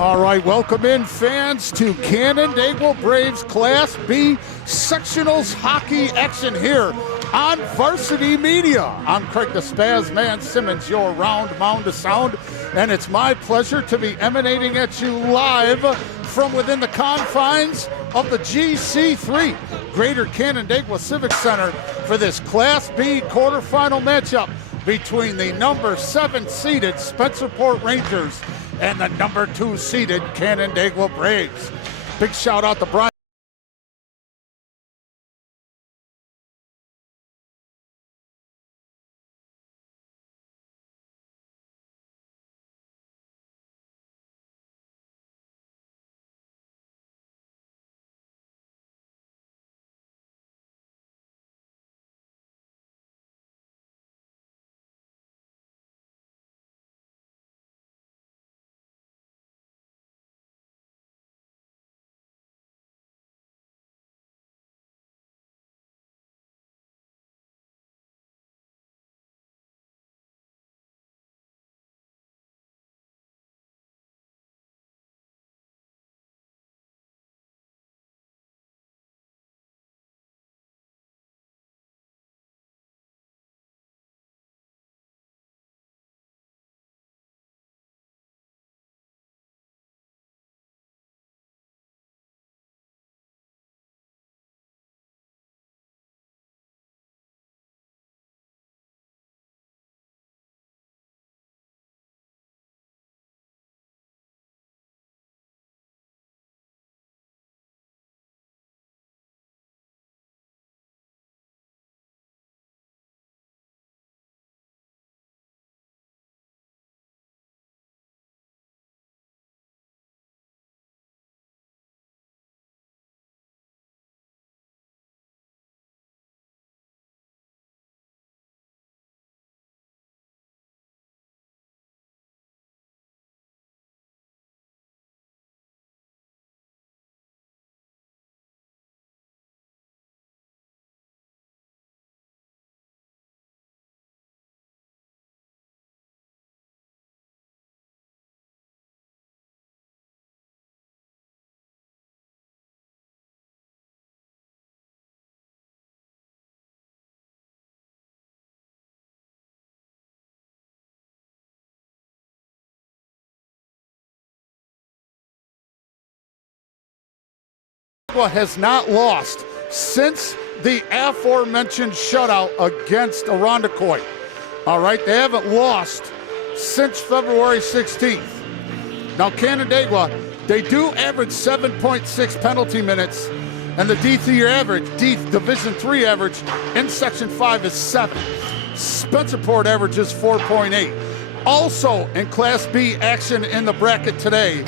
All right, welcome in, fans, to Canandaigua Braves Class B Sectionals hockey action here on Varsity Media. I'm Craig the Spaz Man Simmons, your round mound of sound, and it's my pleasure to be emanating at you live from within the confines of the GC3, Greater Canandaigua Civic Center, for this Class B quarterfinal matchup between the number 7 seeded Spencerport Rangers and the number 2 seeded Canandaigua Braves. Big shout out to Brian. Has not lost since the aforementioned shutout against Irondequoit. All right, they haven't lost since February 16th. Now, Canandaigua, they do average 7.6 penalty minutes, and the D3 average, Division III average in Section 5 is 7. Spencerport averages 4.8. Also in Class B action in the bracket today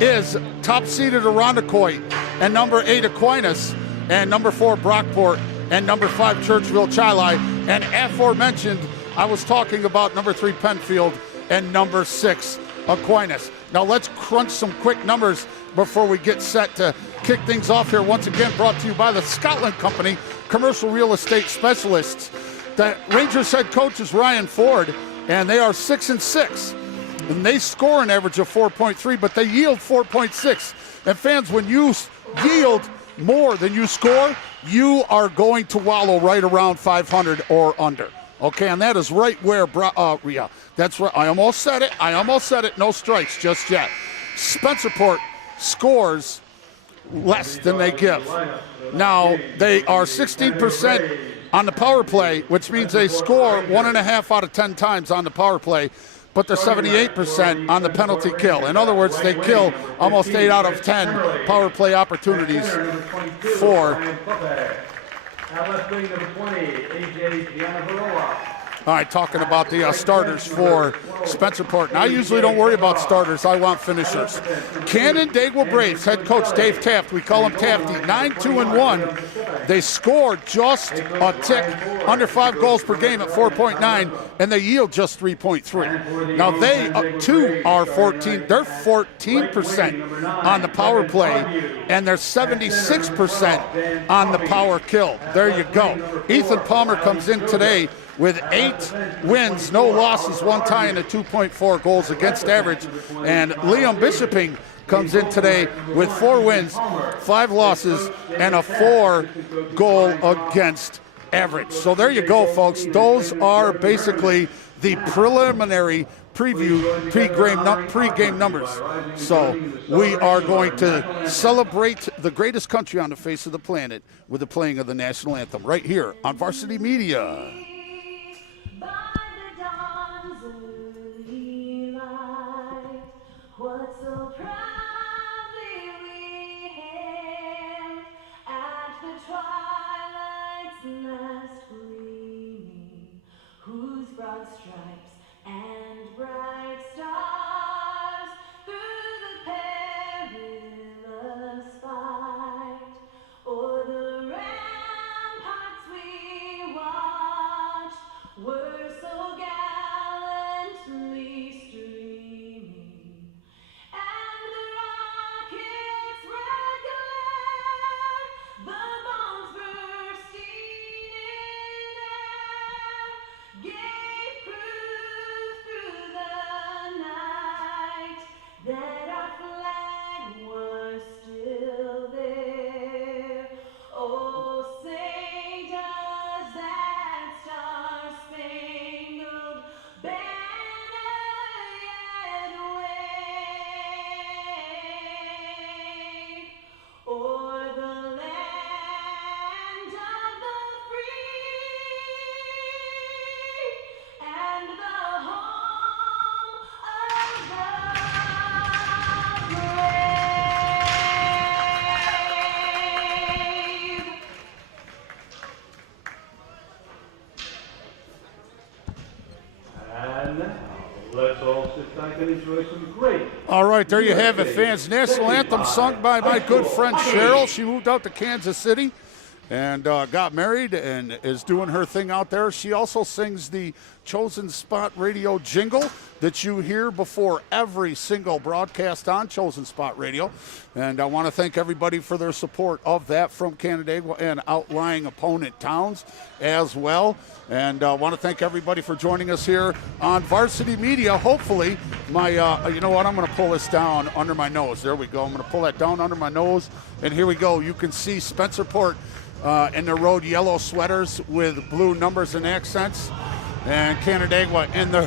is top-seeded Irondequoit and number 8 Aquinas and number 4 Brockport and number 5 Churchville Chili, and aforementioned, I was talking about number 3 Penfield and number 6 Aquinas. Now let's crunch some quick numbers before we get set to kick things off here. Once again, brought to you by the Scotland Company, commercial real estate specialists. The Rangers head coach is Ryan Ford, and they are 6-6. And they score an average of 4.3, but they yield 4.6. And fans, when you yield more than you score, you are going to wallow right around 500 or under. Okay, and that is right where, that's right. I almost said it. No strikes just yet. Spencerport scores less than they give. Now, they are 16% on the power play, which means they score 1.5 out of 10 times on the power play, but they're 78% on the penalty kill. In other words, they kill almost 8 out of 10 power play opportunities for. All right, talking about the starters for Spencerport. Now, I usually don't worry about starters. I want finishers. Canandaigua Braves head coach Dave Taft, we call him Tafty, 9-2-1. They score just a tick under 5 goals per game at 4.9, and they yield just 3.3. Now, they too are 14. They're 14% on the power play, and they're 76% on the power kill. There you go. Ethan Palmer comes in today with 8 wins, no losses, 1 tie, and a 2.4 goals against average. And Liam Bishoping comes in today with 4 wins, 5 losses, and a 4 goal against average. So there you go, folks. Those are basically the preliminary preview pre-game numbers. So we are going to celebrate the greatest country on the face of the planet with the playing of the national anthem right here on Varsity Media. Whose broad stripes and bright stars through the perilous fight, o'er the ramparts we watched, were so gallantly streaming, and the rockets' red glare, the bombs bursting in air, gave proof through the night that our flag was still there. Oh, say does that star-spangled banner yet wave o'er the land of the free and the home of the brave. And now, let's all sit back and enjoy some great. All right, there you have it, fans. National anthem sung by my good friend Cheryl. She moved out to Kansas City and got married and is doing her thing out there. She also sings the Chosen Spot Radio jingle that you hear before every single broadcast on Chosen Spot Radio. And I want to thank everybody for their support of that from Canandaigua and outlying opponent towns as well. And I want to thank everybody for joining us here on Varsity Media. Hopefully, my, you know what, I'm going to pull this down under my nose. There we go. I'm going to pull that down under my nose. And here we go. You can see Spencerport in their road yellow sweaters with blue numbers and accents. And Canandaigua in the,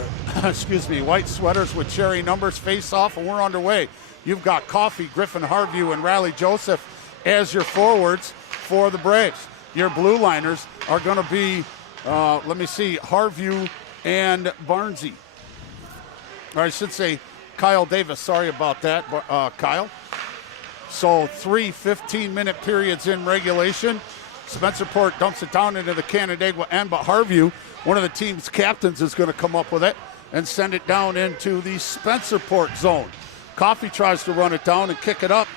white sweaters with cherry numbers face off, and we're underway. You've got Coffee, Griffin, Harview, and Riley Joseph as your forwards for the Braves. Your blue liners are going to be, Harview and Barnesy. Or I should say Kyle Davis. Sorry about that, Kyle. So 3 15-minute periods in regulation. Spencerport dumps it down into the Canandaigua end, but Harview, one of the team's captains, is going to come up with it and send it down into the Spencerport zone. Coffee tries to run it down and kick it up.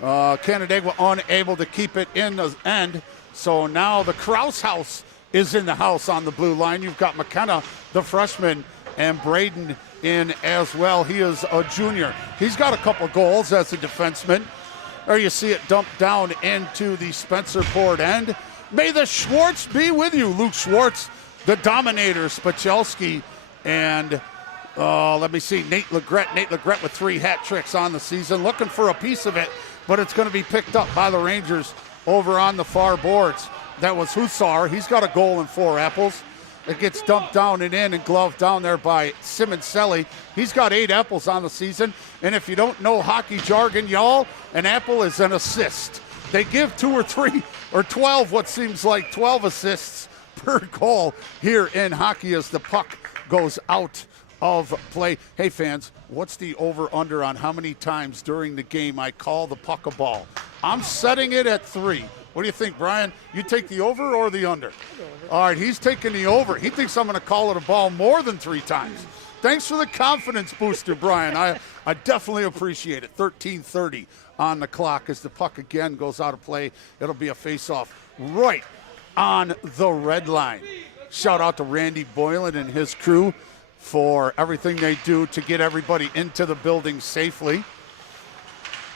Canandaigua unable to keep it in the end. So now the Krause house is in the house on the blue line. You've got McKenna, the freshman, and Braden in as well. He is a junior. He's got a couple goals as a defenseman. There you see it dumped down into the Spencerport end. May the Schwartz be with you, Luke Schwartz, the Dominator, Spachelski, and Nate Legrette. Nate Legrette with 3 hat tricks on the season, looking for a piece of it, but it's going to be picked up by the Rangers over on the far boards. That was Hussar. He's got a goal and 4 apples. It gets dumped down and in and gloved down there by Simoncelli. He's got 8 apples on the season. And if you don't know hockey jargon, y'all, an apple is an assist. They give 2 or 3 or 12, what seems like 12 assists per goal here in hockey as the puck goes out of play. Hey, fans, what's the over-under on how many times during the game I call the puck a ball? I'm setting it at 3. What do you think, Brian? You take the over or the under? All right, he's taking the over. He thinks I'm going to call it a ball more than 3 times. Thanks for the confidence booster, Brian. I definitely appreciate it. 13:30 on the clock as the puck again goes out of play. It'll be a face-off right on the red line. Shout out to Randy Boylan and his crew for everything they do to get everybody into the building safely.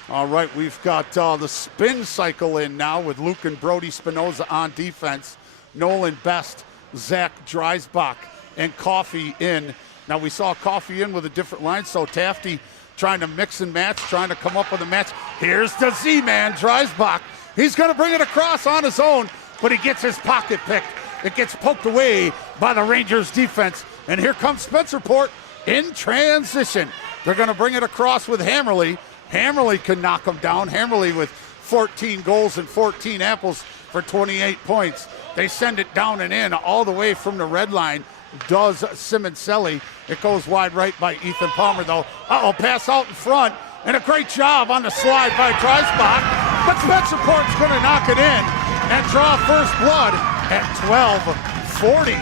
All right, we've got the spin cycle in now with Luke and Brody Spinoza on defense. Nolan Best Zach Dreisbach and Coffey in. Now we saw Coffey in with a different line, so Tafty trying to mix and match, trying to come up with a match. Here's the Z-Man, Dreisbach. He's going to bring it across on his own, but he gets his pocket picked. It gets poked away by the Rangers defense. And here comes Spencerport in transition. They're going to bring it across with Hammerly. Hammerly can knock him down. Hammerly with 14 goals and 14 apples for 28 points. They send it down and in all the way from the red line. Does Simoncelli. It goes wide right by Ethan Palmer, though. Pass out in front. And a great job on the slide by Dreisbach. But Spencerport's going to knock it in and draw first blood at 12:40.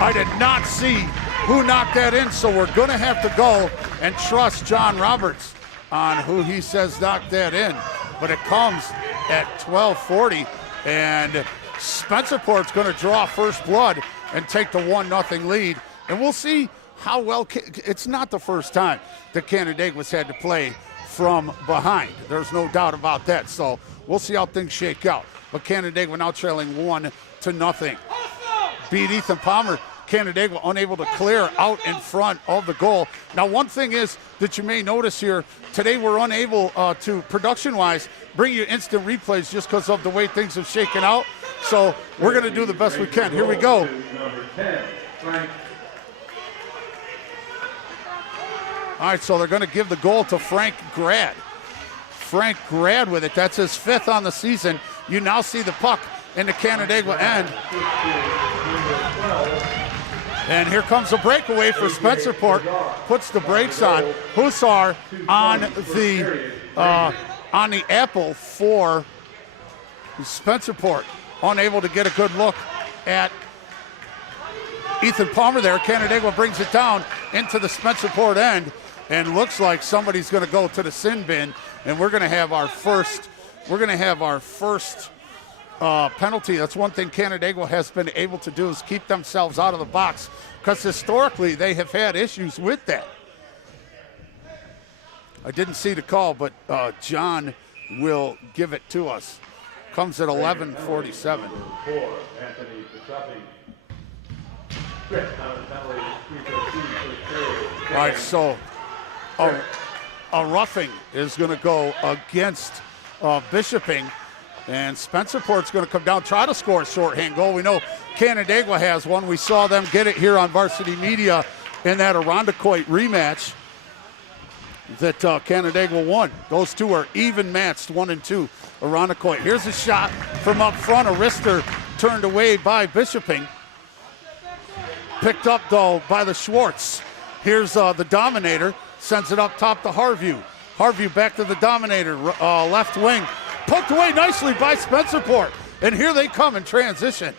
I did not see who knocked that in, so we're going to have to go and trust John Roberts on who he says knocked that in. But it comes at 12:40, and Spencerport's going to draw first blood and take the 1-0 lead. And we'll see how well, it's not the first time that Canandaigua's had to play from behind. There's no doubt about that. So we'll see how things shake out. But Canandaigua now trailing 1-0. Beat Ethan Palmer. Canandaigua unable to clear out in front of the goal. Now, one thing is that you may notice here, today we're unable to, production-wise, bring you instant replays just because of the way things have shaken out. So we're going to do the best we can. Here we go. Number 10, Frank. All right, so they're going to give the goal to Frank Grad. Frank Grad with it. That's his 5th on the season. You now see the puck in the Canandaigua end. And here comes a breakaway for Spencerport. Puts the brakes on. Hussar on the apple for Spencerport. Unable to get a good look at Ethan Palmer there. Canandaigua brings it down into the Spencerport end, and looks like somebody's going to go to the sin bin, and we're going to have our first. Penalty. That's one thing Canandaigua has been able to do, is keep themselves out of the box, because historically they have had issues with that. I didn't see the call, but John will give it to us. Comes at 11:47. All right, so a roughing is going to go against Bishoping. And Spencerport's going to come down, try to score a shorthand goal. We know Canandaigua has one. We saw them get it here on Varsity Media in that Irondequoit rematch that Canandaigua won. Those two are even matched, 1 and 2. Irondequoit. Here's a shot from up front. A wrister turned away by Bishoping. Picked up, though, by the Schwartz. Here's the Dominator. Sends it up top to Harview. Harview back to the Dominator, left wing. Poked away nicely by Spencerport. And here they come in transition.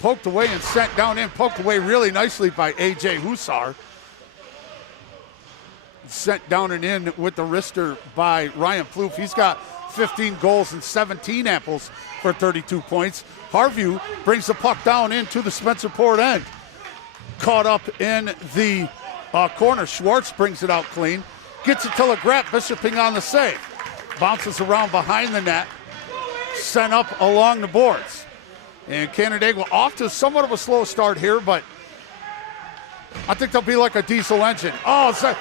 Poked away and sent down in. Poked away really nicely by A.J. Hussar. Sent down and in with the wrister by Ryan Plouffe. He's got 15 goals and 17 apples for 32 points. Harview brings the puck down into the Spencerport end. Caught up in the corner. Schwartz brings it out clean. Gets it to LeGret. Bishoping on the save. Bounces around behind the net, sent up along the boards. And Canandaigua off to somewhat of a slow start here, but I think they'll be like a diesel engine. Oh, Zach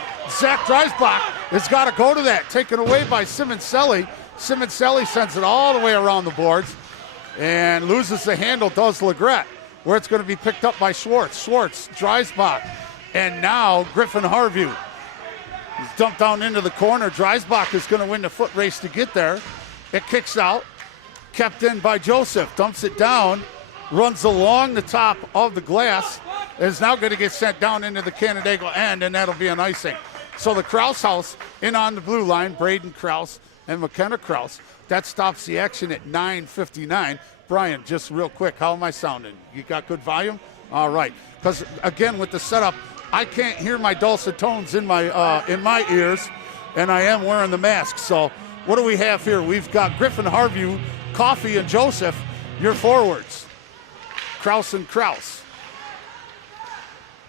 Dreisbach has got to go to that. Taken away by Simoncelli. Simoncelli sends it all the way around the boards and loses the handle, does LeGret, where it's going to be picked up by Schwartz. Schwartz, Dreisbach, and now Griffin Harview. He's dumped down into the corner. Dreisbach is going to win the foot race to get there. It kicks out. Kept in by Joseph. Dumps it down. Runs along the top of the glass. Is now going to get sent down into the Canandaigua end, and that'll be an icing. So the Krause house in on the blue line. Braden Krause and McKenna Krause. That stops the action at 9:59. Brian, just real quick, how am I sounding? You got good volume? All right. Because, again, with the setup, I can't hear my dulcet tones in my ears, and I am wearing the mask. So what do we have here? We've got Griffin Harview, Coffey, and Joseph, your forwards. Krause and Krause.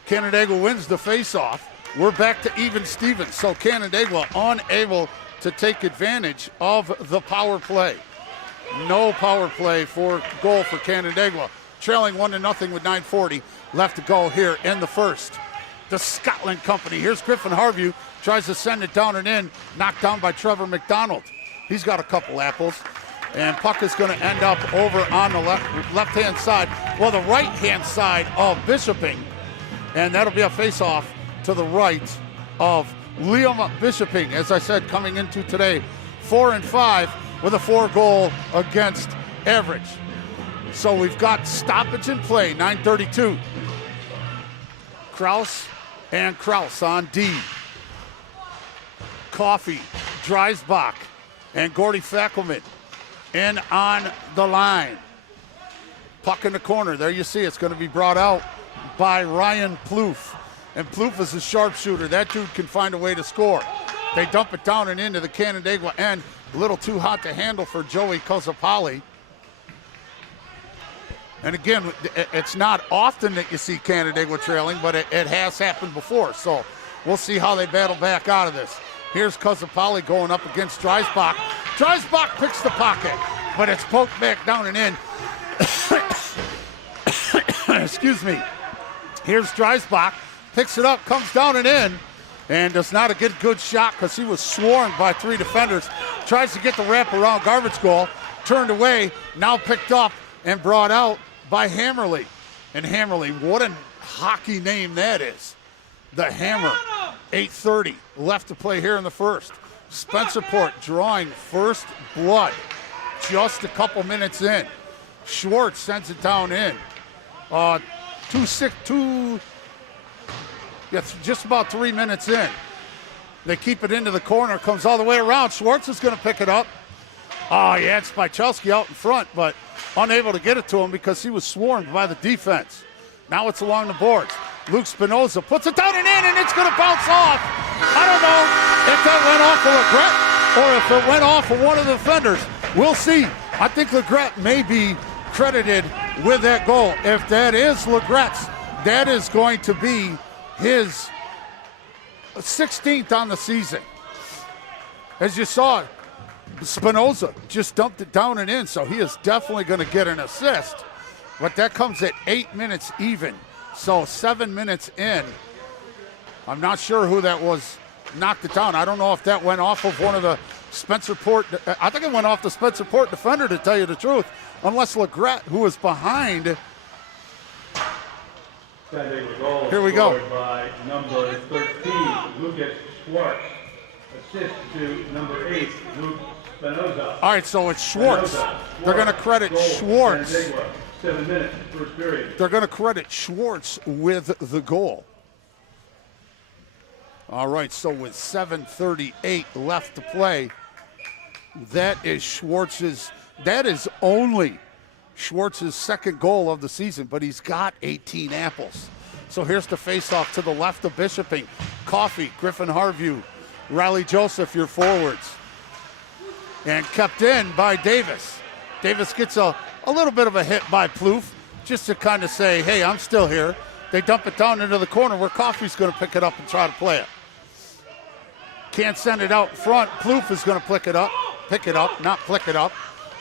Canandaigua wins the faceoff. We're back to even Stevens. So Canandaigua unable to take advantage of the power play. No power play for goal for Canandaigua. trailing 1-0 with 9:40 left to go here in the first. The Scotland Company. Here's Griffin Harvey, tries to send it down and in, knocked down by Trevor McDonald. He's got a couple apples. And puck is going to end up over on the left-hand side, well, the right-hand side of Bishoping. And that'll be a face-off to the right of Liam Bishoping, as I said, coming into today, 4-5 with a 4-goal against average. So we've got stoppage in play, 9:32. Kraus and Kraus on D. Coffey, Dreisbach, and Gordy Fackelman in on the line. Puck in the corner. There you see it's going to be brought out by Ryan Plouffe. And Plouffe is a sharpshooter. That dude can find a way to score. They dump it down and into the Canandaigua end. A little too hot to handle for Joey Kozapali. And again, it's not often that you see Canandaigua trailing, but it has happened before. So we'll see how they battle back out of this. Here's Kozapali going up against Dreisbach. Dreisbach picks the pocket, but it's poked back down and in. Excuse me. Here's Dreisbach, picks it up, comes down and in, and does not get a good shot because he was swarmed by 3 defenders. Tries to get the wraparound garbage goal, turned away, now picked up and brought out by Hammerly. And Hammerly, what a hockey name that is. The Hammer. 8:30 left to play here in the first. Spencerport drawing first blood just a couple minutes in. Schwartz sends it down in. Just about 3 minutes in. They keep it into the corner, comes all the way around. Schwartz is going to pick it up. Oh, yeah, it's Spychelski out in front, but unable to get it to him because he was swarmed by the defense. Now it's along the boards. Luke Spinoza puts it down and in, and it's going to bounce off. I don't know if that went off of Legret or if it went off of one of the defenders. We'll see. I think Legret may be credited with that goal. If that is Legret's, that is going to be his 16th on the season. As you saw, Spinoza just dumped it down and in, so he is definitely going to get an assist. But that comes at 8 minutes even. So 7 minutes in. I'm not sure who that was knocked it down. I don't know if that went off of one of the Spencerport. I think it went off the Spencerport defender, to tell you the truth. Unless Legret, who was behind. Here we go. By number 13, Lucas Schwartz. Assist to number 8, Luke Spinoza. All right, so it's Schwartz. They're going to credit Schwartz. 7 minutes, first period. They're going to credit Schwartz with the goal. All right, so with 7:38 left to play, that is only Schwartz's second goal of the season, but he's got 18 apples. So here's the face-off to the left of Bishoping. Coffey, Griffin Harvey, Riley Joseph, your forwards. And kept in by Davis. Davis gets a little bit of a hit by Plouffe, just to kind of say, hey, I'm still here. They dump it down into the corner where Coffey's going to pick it up and try to play it. Can't send it out front. Plouffe is going to flick it up, not flick it up.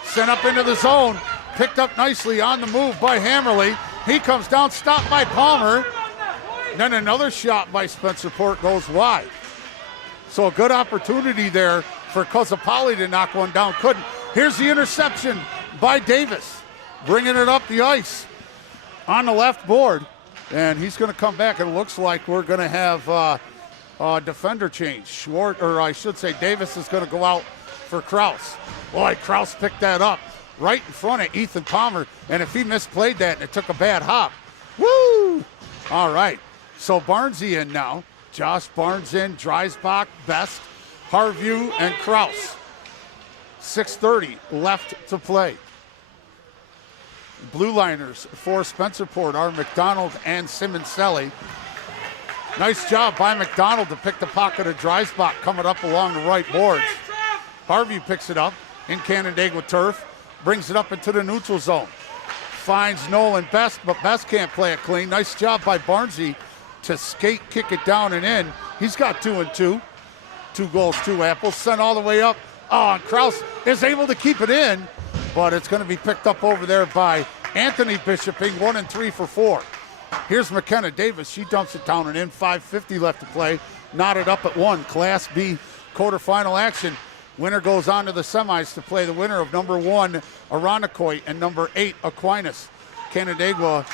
Sent up into the zone, picked up nicely on the move by Hammerly. He comes down, stopped by Palmer. Then another shot by Spencerport goes wide. So a good opportunity there for Kozapali to knock one down, couldn't. Here's the interception by Davis, bringing it up the ice on the left board. And he's going to come back, and it looks like we're going to have a defender change. Davis is going to go out for Kraus. Boy, Kraus picked that up right in front of Ethan Palmer, and if he misplayed that and it took a bad hop, woo! All right, so Barnesy in now. Josh Barnes in, Dreisbach, Best, Harvey, and Kraus. 6:30 left to play. Blue liners for Spencerport are McDonald and Simoncelli. Nice job by McDonald to pick the pocket of Dreisbach coming up along the right boards. Harvey picks it up in Canandaigua turf, brings it up into the neutral zone. Finds Nolan Best, but Best can't play it clean. Nice job by Barnesy to skate, kick it down and in. He's got 2 and 2. 2 goals, 2 apples. Sent all the way up. Oh, and Kraus is able to keep it in, but it's going to be picked up over there by Anthony Bishoping 1 and 3 for 4. Here's McKenna Davis. She dumps it down and in. 5:50 left to play. Knotted up at 1. Class B quarterfinal action. Winner goes on to the semis to play the winner of number 1, Irondequoit, and number 8, Aquinas. Canandaigua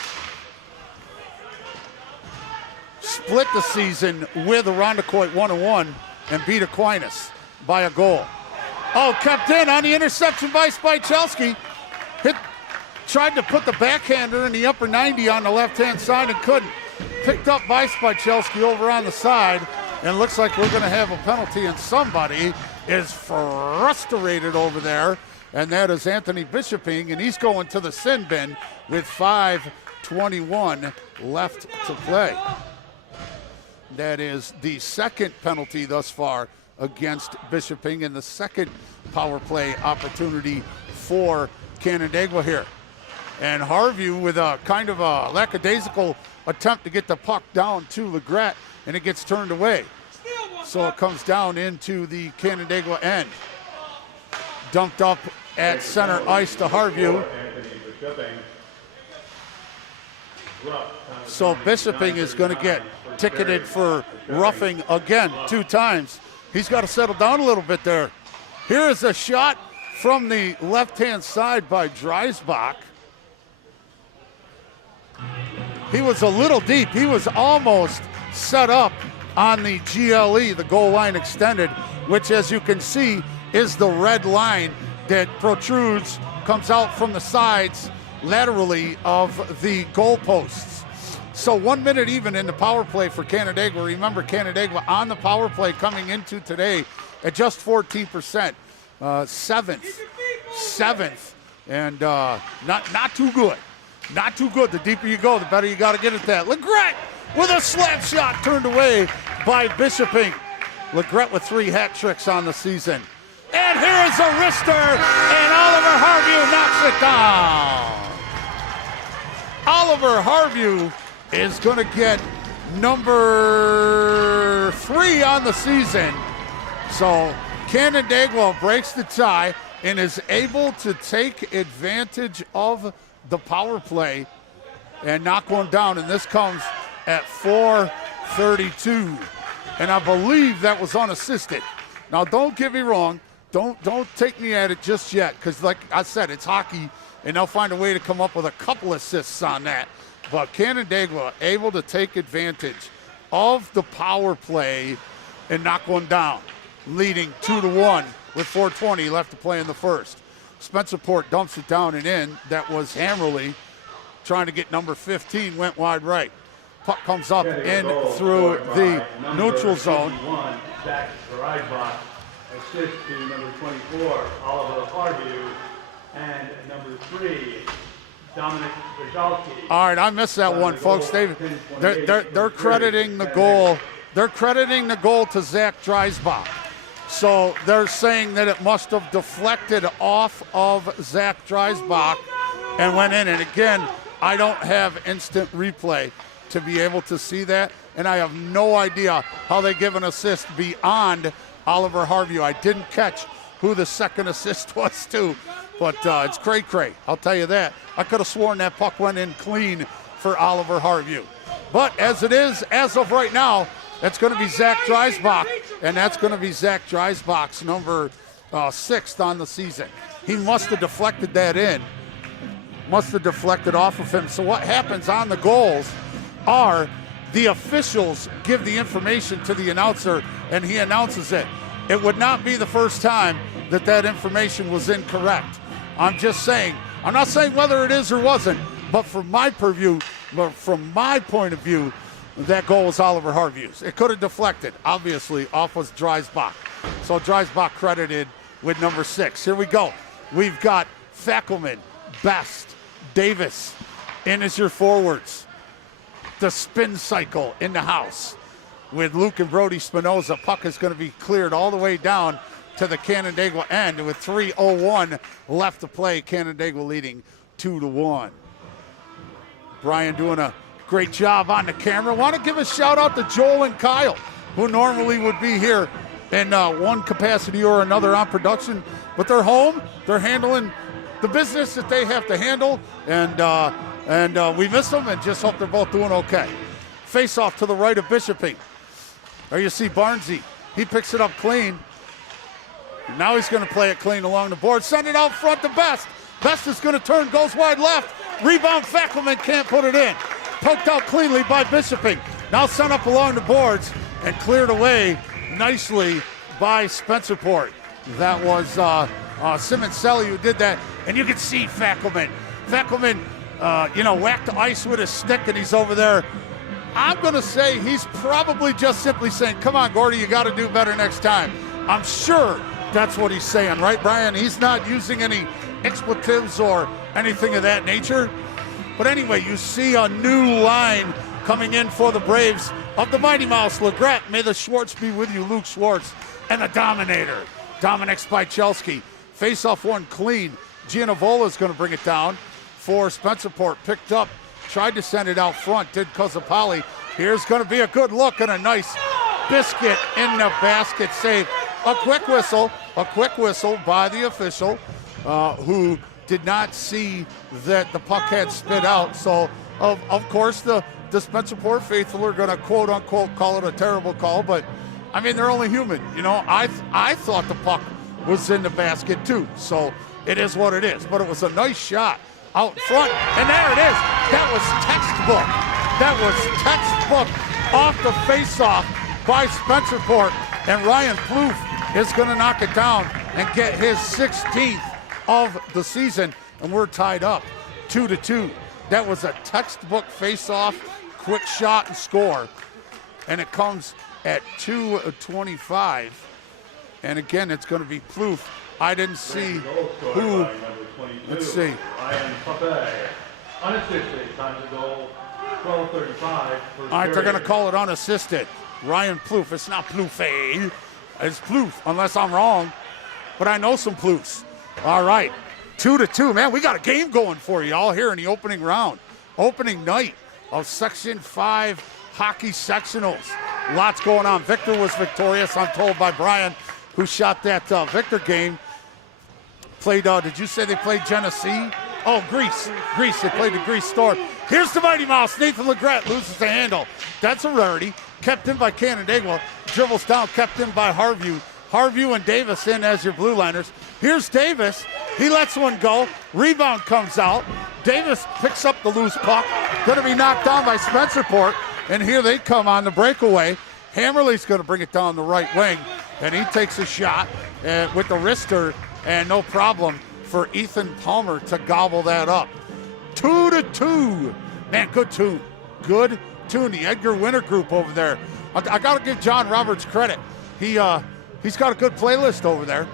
split the season with Irondequoit 1-1 and beat Aquinas by a goal. Oh, kept in on the interception by Spichelski. Tried to put the backhander in the upper 90 on the left-hand side and couldn't. Picked up by Spichelski over on the side, and looks like we're going to have a penalty, and somebody is frustrated over there, and that is Anthony Bishoping, and he's going to the sin bin with 5:21 left to play. That is the second penalty thus far against Bishoping, and the second power play opportunity for Canandaigua here. And Harview with a kind of a lackadaisical attempt to get the puck down to Legret, and it gets turned away. So it comes down into the Canandaigua end. Dumped up at center ice to Harview. So Bishoping is going to get ticketed for roughing again 2 times. He's got to settle down a little bit there. Here is a shot from the left-hand side by Dreisbach. He was a little deep. He was almost set up on the GLE, the goal line extended, which, as you can see, is the red line that protrudes, comes out from the sides laterally of the goalposts. So 1 minute even in the power play for Canandaigua. Remember, Canandaigua on the power play coming into today at just 14%, seventh, and not too good. Not too good. The deeper you go, the better you got to get at that. Legret with a slap shot turned away by Bishoping. Legret with 3 hat tricks on the season. And here is a wrister, and Oliver Harview knocks it down. Oliver Harview is going to get number 3 on the season. So Canandaigua breaks the tie and is able to take advantage of the power play and knock one down, and this comes at 4:32, and I believe that was unassisted. Now, don't get me wrong, don't take me at it just yet, because like I said, it's hockey, and they'll find a way to come up with a couple assists on that. But Canandaigua able to take advantage of the power play and knock one down, leading 2-1 with 4:20 left to play in the first. Spencerport dumps it down and in. That was Hammerly trying to get number 15, went wide right. Puck comes up in through the neutral zone. Zach Dreisbach, assist to number 24, Oliver Harview, and number 3, Dominic Brzezowski. All right, I missed that one, folks. They're crediting the goal. They're crediting the goal to Zach Dreisbach. So they're saying that it must have deflected off of Zach Dreisbach and went in. And again, I don't have instant replay to be able to see that, and I have no idea how they give an assist beyond Oliver Harview. I didn't catch who the second assist was to, but it's cray-cray, I'll tell you that. I could have sworn that puck went in clean for Oliver Harview. But as it is, as of right now, that's going to be Zach Dreisbach, and that's going to be Zach Dreisbach's number 6th on the season. He must have deflected that in, must have deflected off of him. So what happens on the goals are the officials give the information to the announcer, and he announces it. It would not be the first time that that information was incorrect. I'm just saying, I'm not saying whether it is or wasn't, but from my point of view, that goal was Oliver Harview's. It could have deflected, obviously, off was Dreisbach. So Dreisbach credited with number 6. Here we go. We've got Fackelman, Best, Davis in as your forwards. The spin cycle in the house with Luke and Brody Spinoza. Puck is going to be cleared all the way down to the Canandaigua end with 3:01 left to play. Canandaigua leading 2-1. Brian doing a great job on the camera. Want to give a shout out to Joel and Kyle, who normally would be here in one capacity or another on production, but they're home. They're handling the business that they have to handle, and we miss them and just hope they're both doing okay. Face off to the right of Bishoping. There you see Barnesy. He picks it up clean. Now he's going to play it clean along the board. Send it out front to Best. Best is going to turn, goes wide left. Rebound, Fackelman can't put it in. Poked out cleanly by Bishoping. Now sent up along the boards and cleared away nicely by Spencerport. That was Simoncelli who did that. And you can see Fackelman. Fackelman, whacked the ice with his stick, and he's over there. I'm going to say he's probably just simply saying, come on, Gordy, you got to do better next time. I'm sure that's what he's saying, right, Brian? He's not using any expletives or anything of that nature. But anyway, you see a new line coming in for the Braves of the Mighty Mouse, Legret. May the Schwartz be with you, Luke Schwartz, and the Dominator, Dominic Spichelski. Face-off one clean. Gianavola is going to bring it down for Spencerport. Picked up, tried to send it out front, did Kozapali. Here's going to be a good look and a nice biscuit in the basket save. A quick whistle by the official who did not see that the puck had spit out. So, of course, the Spencerport faithful are going to quote-unquote call it a terrible call, but, I mean, they're only human. I thought the puck was in the basket, too. So it is what it is. But it was a nice shot out front, and there it is. That was textbook off the face-off by Spencerport, and Ryan Plouffe is going to knock it down and get his 16th of the season, and we're tied up 2-2. That was a textbook face-off, quick shot and score, and it comes at 2:25. And again, it's going to be Plouffe. I didn't see who. Let's see. Unassisted, time to goal, 12:35. All right, they're going to call it unassisted. Ryan Plouffe. It's not Plouffe. It's Plouffe, unless I'm wrong. But I know some Plouffes. All right, 2-2. Man, we got a game going for you all here in the opening round. Opening night of Section 5 hockey sectionals. Lots going on. Victor was victorious, I'm told by Brian, who shot that Victor game. Played, did you say they played Genesee? Oh, Greece. They played the Greece Storm. Here's the Mighty Mouse. Nathan Legret loses the handle. That's a rarity. Kept in by Canandaigua. Dribbles down, kept in by Harview. Harview and Davis in as your blue liners. Here's Davis. He lets one go. Rebound comes out. Davis picks up the loose puck. Going to be knocked down by Spencerport. And here they come on the breakaway. Hammerly's going to bring it down the right wing. And he takes a shot with the wrister. And no problem for Ethan Palmer to gobble that up. 2-2. Man, good tune. Good tune. The Edgar Winter group over there. I got to give John Roberts credit. He's got a good playlist over there.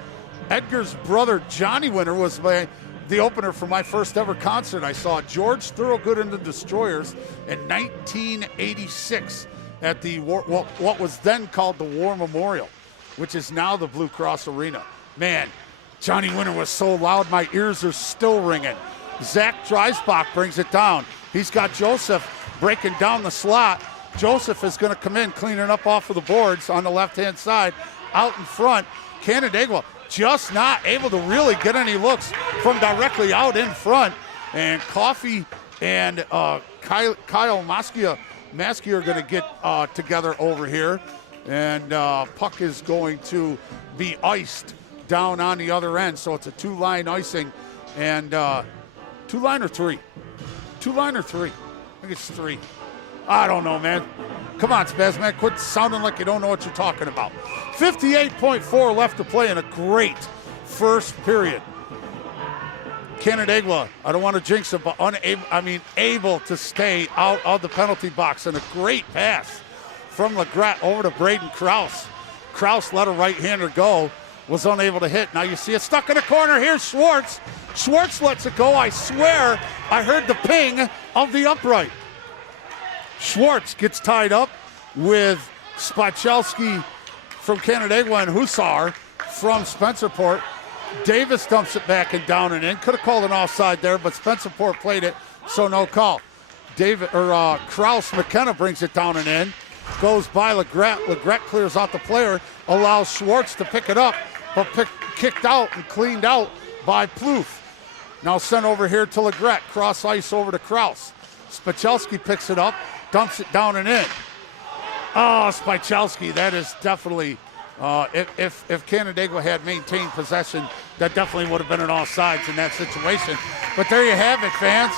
Edgar's brother, Johnny Winter, was the opener for my first ever concert. I saw George Thorogood and the Destroyers in 1986 at the what was then called the War Memorial, which is now the Blue Cross Arena. Man, Johnny Winter was so loud, my ears are still ringing. Zach Dreisbach brings it down. He's got Joseph breaking down the slot. Joseph is going to come in, cleaning up off of the boards on the left-hand side. Out in front, Canandaigua just not able to really get any looks from directly out in front. And Coffey and Kyle Maskia are going to get together over here. And puck is going to be iced down on the other end. So it's a two-line icing. And two-line or three? Two-line or three? I think it's three. I don't know, man. Come on, Spaz, man. Quit sounding like you don't know what you're talking about. 58.4 left to play in a great first period. Canandaigua, I don't want to jinx it, but able to stay out of the penalty box. And a great pass from Legret over to Braden Krause. Krause let a right-hander go, was unable to hit. Now you see it stuck in the corner. Here's Schwartz. Schwartz lets it go. I swear I heard the ping of the upright. Schwartz gets tied up with Spachelski from Canandaigua and Hussar from Spencerport. Davis dumps it back and down and in. Could have called an offside there, but Spencerport played it, so no call. Krause McKenna brings it down and in. Goes by Legret. Legret clears out the player, allows Schwartz to pick it up, but kicked out and cleaned out by Plouffe. Now sent over here to Legret. Cross ice over to Kraus. Spachelski picks it up, dumps it down and in. Oh, Spachelski, that is definitely, if Canandaigua had maintained possession, that definitely would have been an offsides in that situation. But there you have it, fans.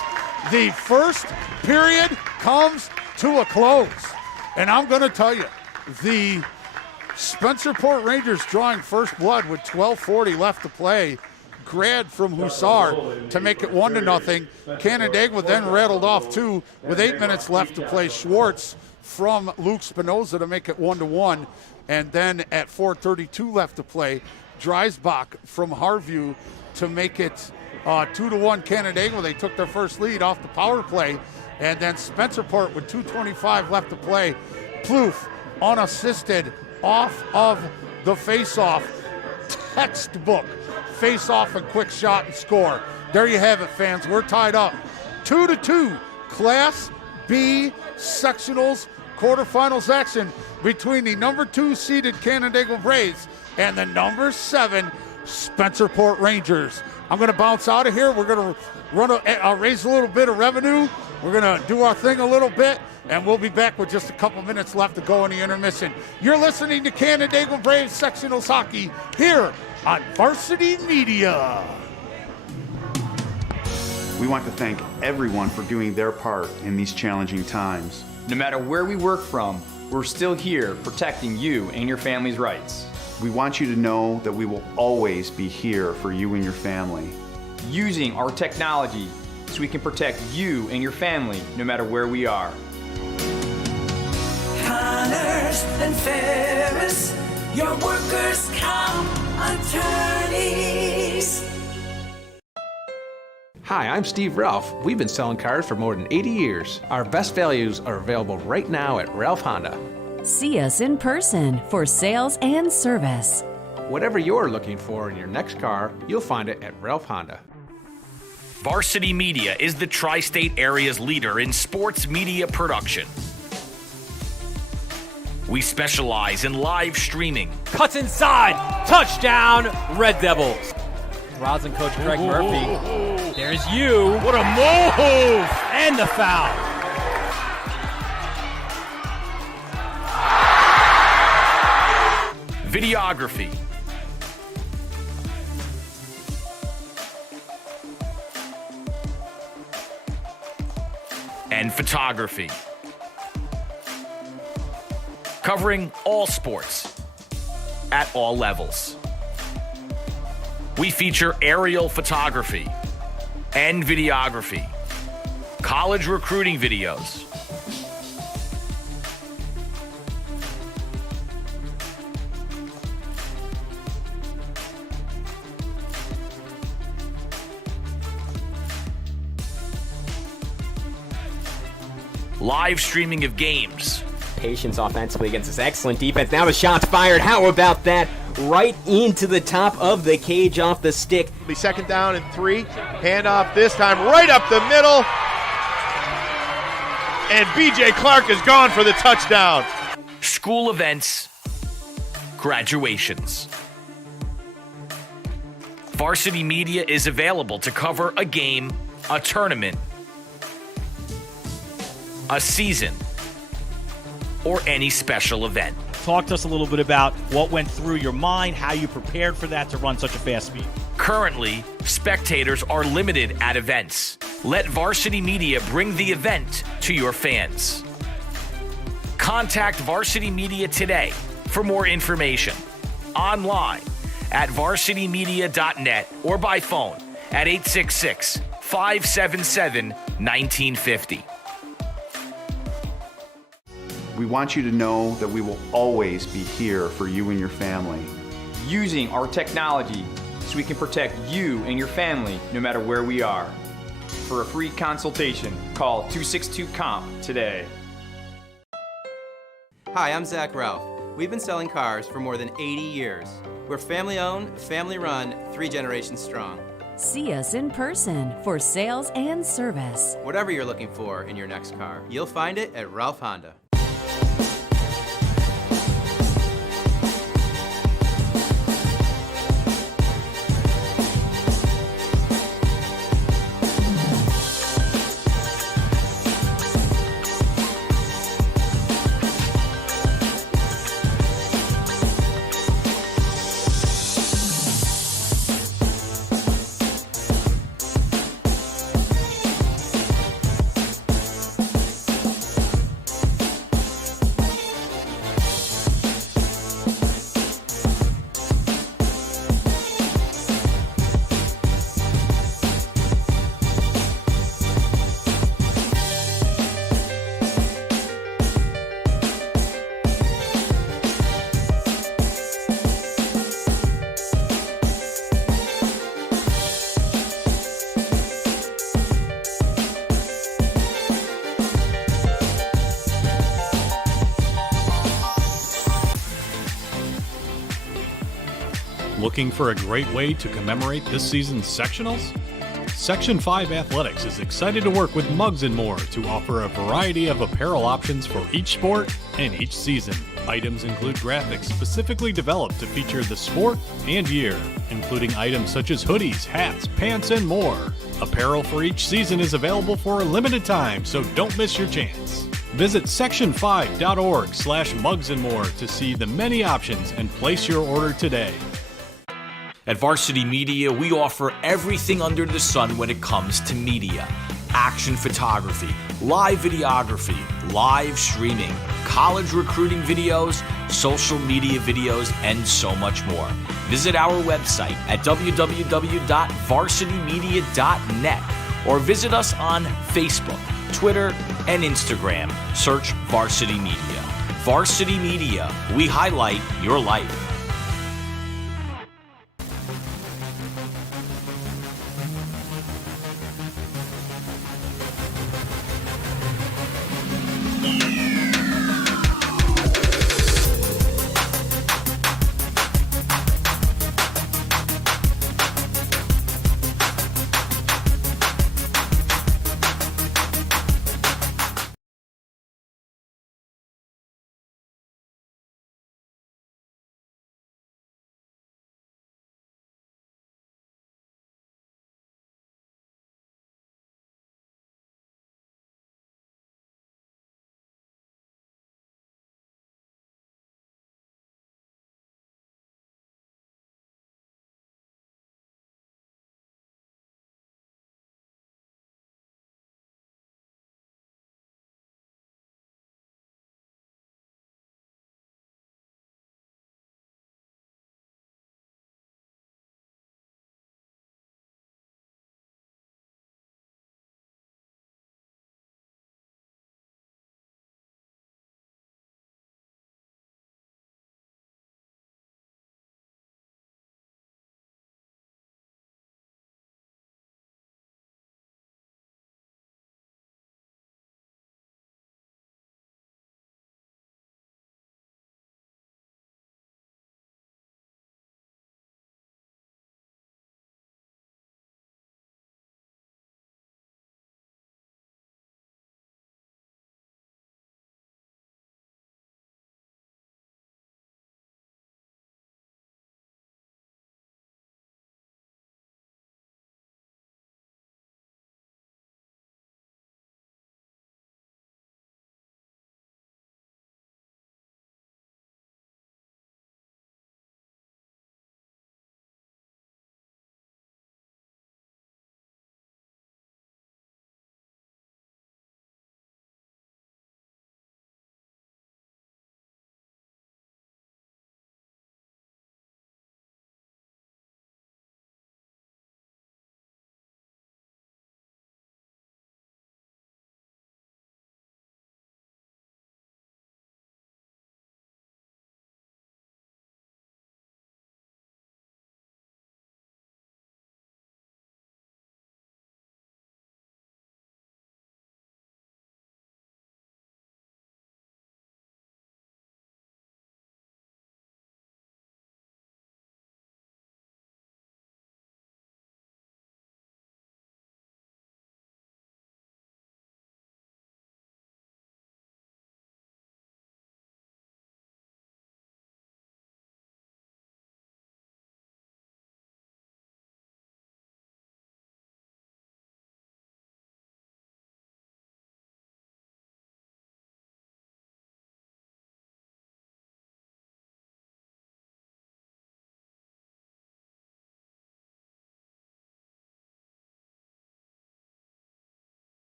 The first period comes to a close. And I'm going to tell you, the Spencerport Rangers drawing first blood with 12:40 left to play. Grad from Hussar to make it 1-0. Canandaigua then rattled off two with 8 minutes left to play. Schwartz from Luke Spinoza to make it 1-1. And then at 4:32 left to play, Dreisbach from Harview to make it 2-1 Canandaigua. They took their first lead off the power play. And then Spencerport with 2:25 left to play. Plouffe unassisted off of the face-off. Textbook face-off and quick shot and score. There you have it, fans. We're tied up 2-2. Class B sectionals quarterfinals action between the number 2 seeded Canandaigua Braves and the number 7 Spencerport Rangers. I'm going to bounce out of here. We're going to raise a little bit of revenue. We're going to do our thing a little bit, and we'll be back with just a couple minutes left to go in the intermission. You're listening to Canandaigua Braves Sectionals Hockey here on Varsity Media. We want to thank everyone for doing their part in these challenging times. No matter where we work from, we're still here protecting you and your family's rights. We want you to know that we will always be here for you and your family. Using our technology so we can protect you and your family no matter where we are. Connors and Ferris, your workers' comp attorneys. Hi, I'm Steve Ralph. We've been selling cars for more than 80 years. Our best values are available right now at Ralph Honda. See us in person for sales and service. Whatever you're looking for in your next car, you'll find it at Ralph Honda. Varsity Media is the tri-state area's leader in sports media production. We specialize in live streaming. Cuts inside. Touchdown, Red Devils. Rosin coach Craig Murphy. There's you. What a move! And the foul. Videography. And photography. Covering all sports at all levels. We feature aerial photography and videography, college recruiting videos, live streaming of games. Patience offensively against this excellent defense. Now the shot's fired. How about that? Right into the top of the cage off the stick. Be second down and 3. Handoff this time right up the middle. And B.J. Clark is gone for the touchdown. School events, graduations. Varsity Media is available to cover a game, a tournament, a season, or any special event. Talk to us a little bit about what went through your mind, how you prepared for that to run such a fast speed. Currently, spectators are limited at events. Let Varsity Media bring the event to your fans. Contact Varsity Media today for more information. Online at varsitymedia.net or by phone at 866-577-1950. We want you to know that we will always be here for you and your family. Using our technology so we can protect you and your family no matter where we are. For a free consultation, call 262-COMP today. Hi, I'm Zach Ralph. We've been selling cars for more than 80 years. We're family-owned, family-run, 3 generations strong. See us in person for sales and service. Whatever you're looking for in your next car, you'll find it at Ralph Honda. Looking for a great way to commemorate this season's sectionals? Section 5 Athletics is excited to work with Mugs & More to offer a variety of apparel options for each sport and each season. Items include graphics specifically developed to feature the sport and year, including items such as hoodies, hats, pants, and more. Apparel for each season is available for a limited time, so don't miss your chance. Visit section5.org/mugsandmore to see the many options and place your order today. At Varsity Media, we offer everything under the sun when it comes to media. Action photography, live videography, live streaming, college recruiting videos, social media videos, and so much more. Visit our website at www.varsitymedia.net or visit us on Facebook, Twitter, and Instagram. Search Varsity Media. Varsity Media, we highlight your life.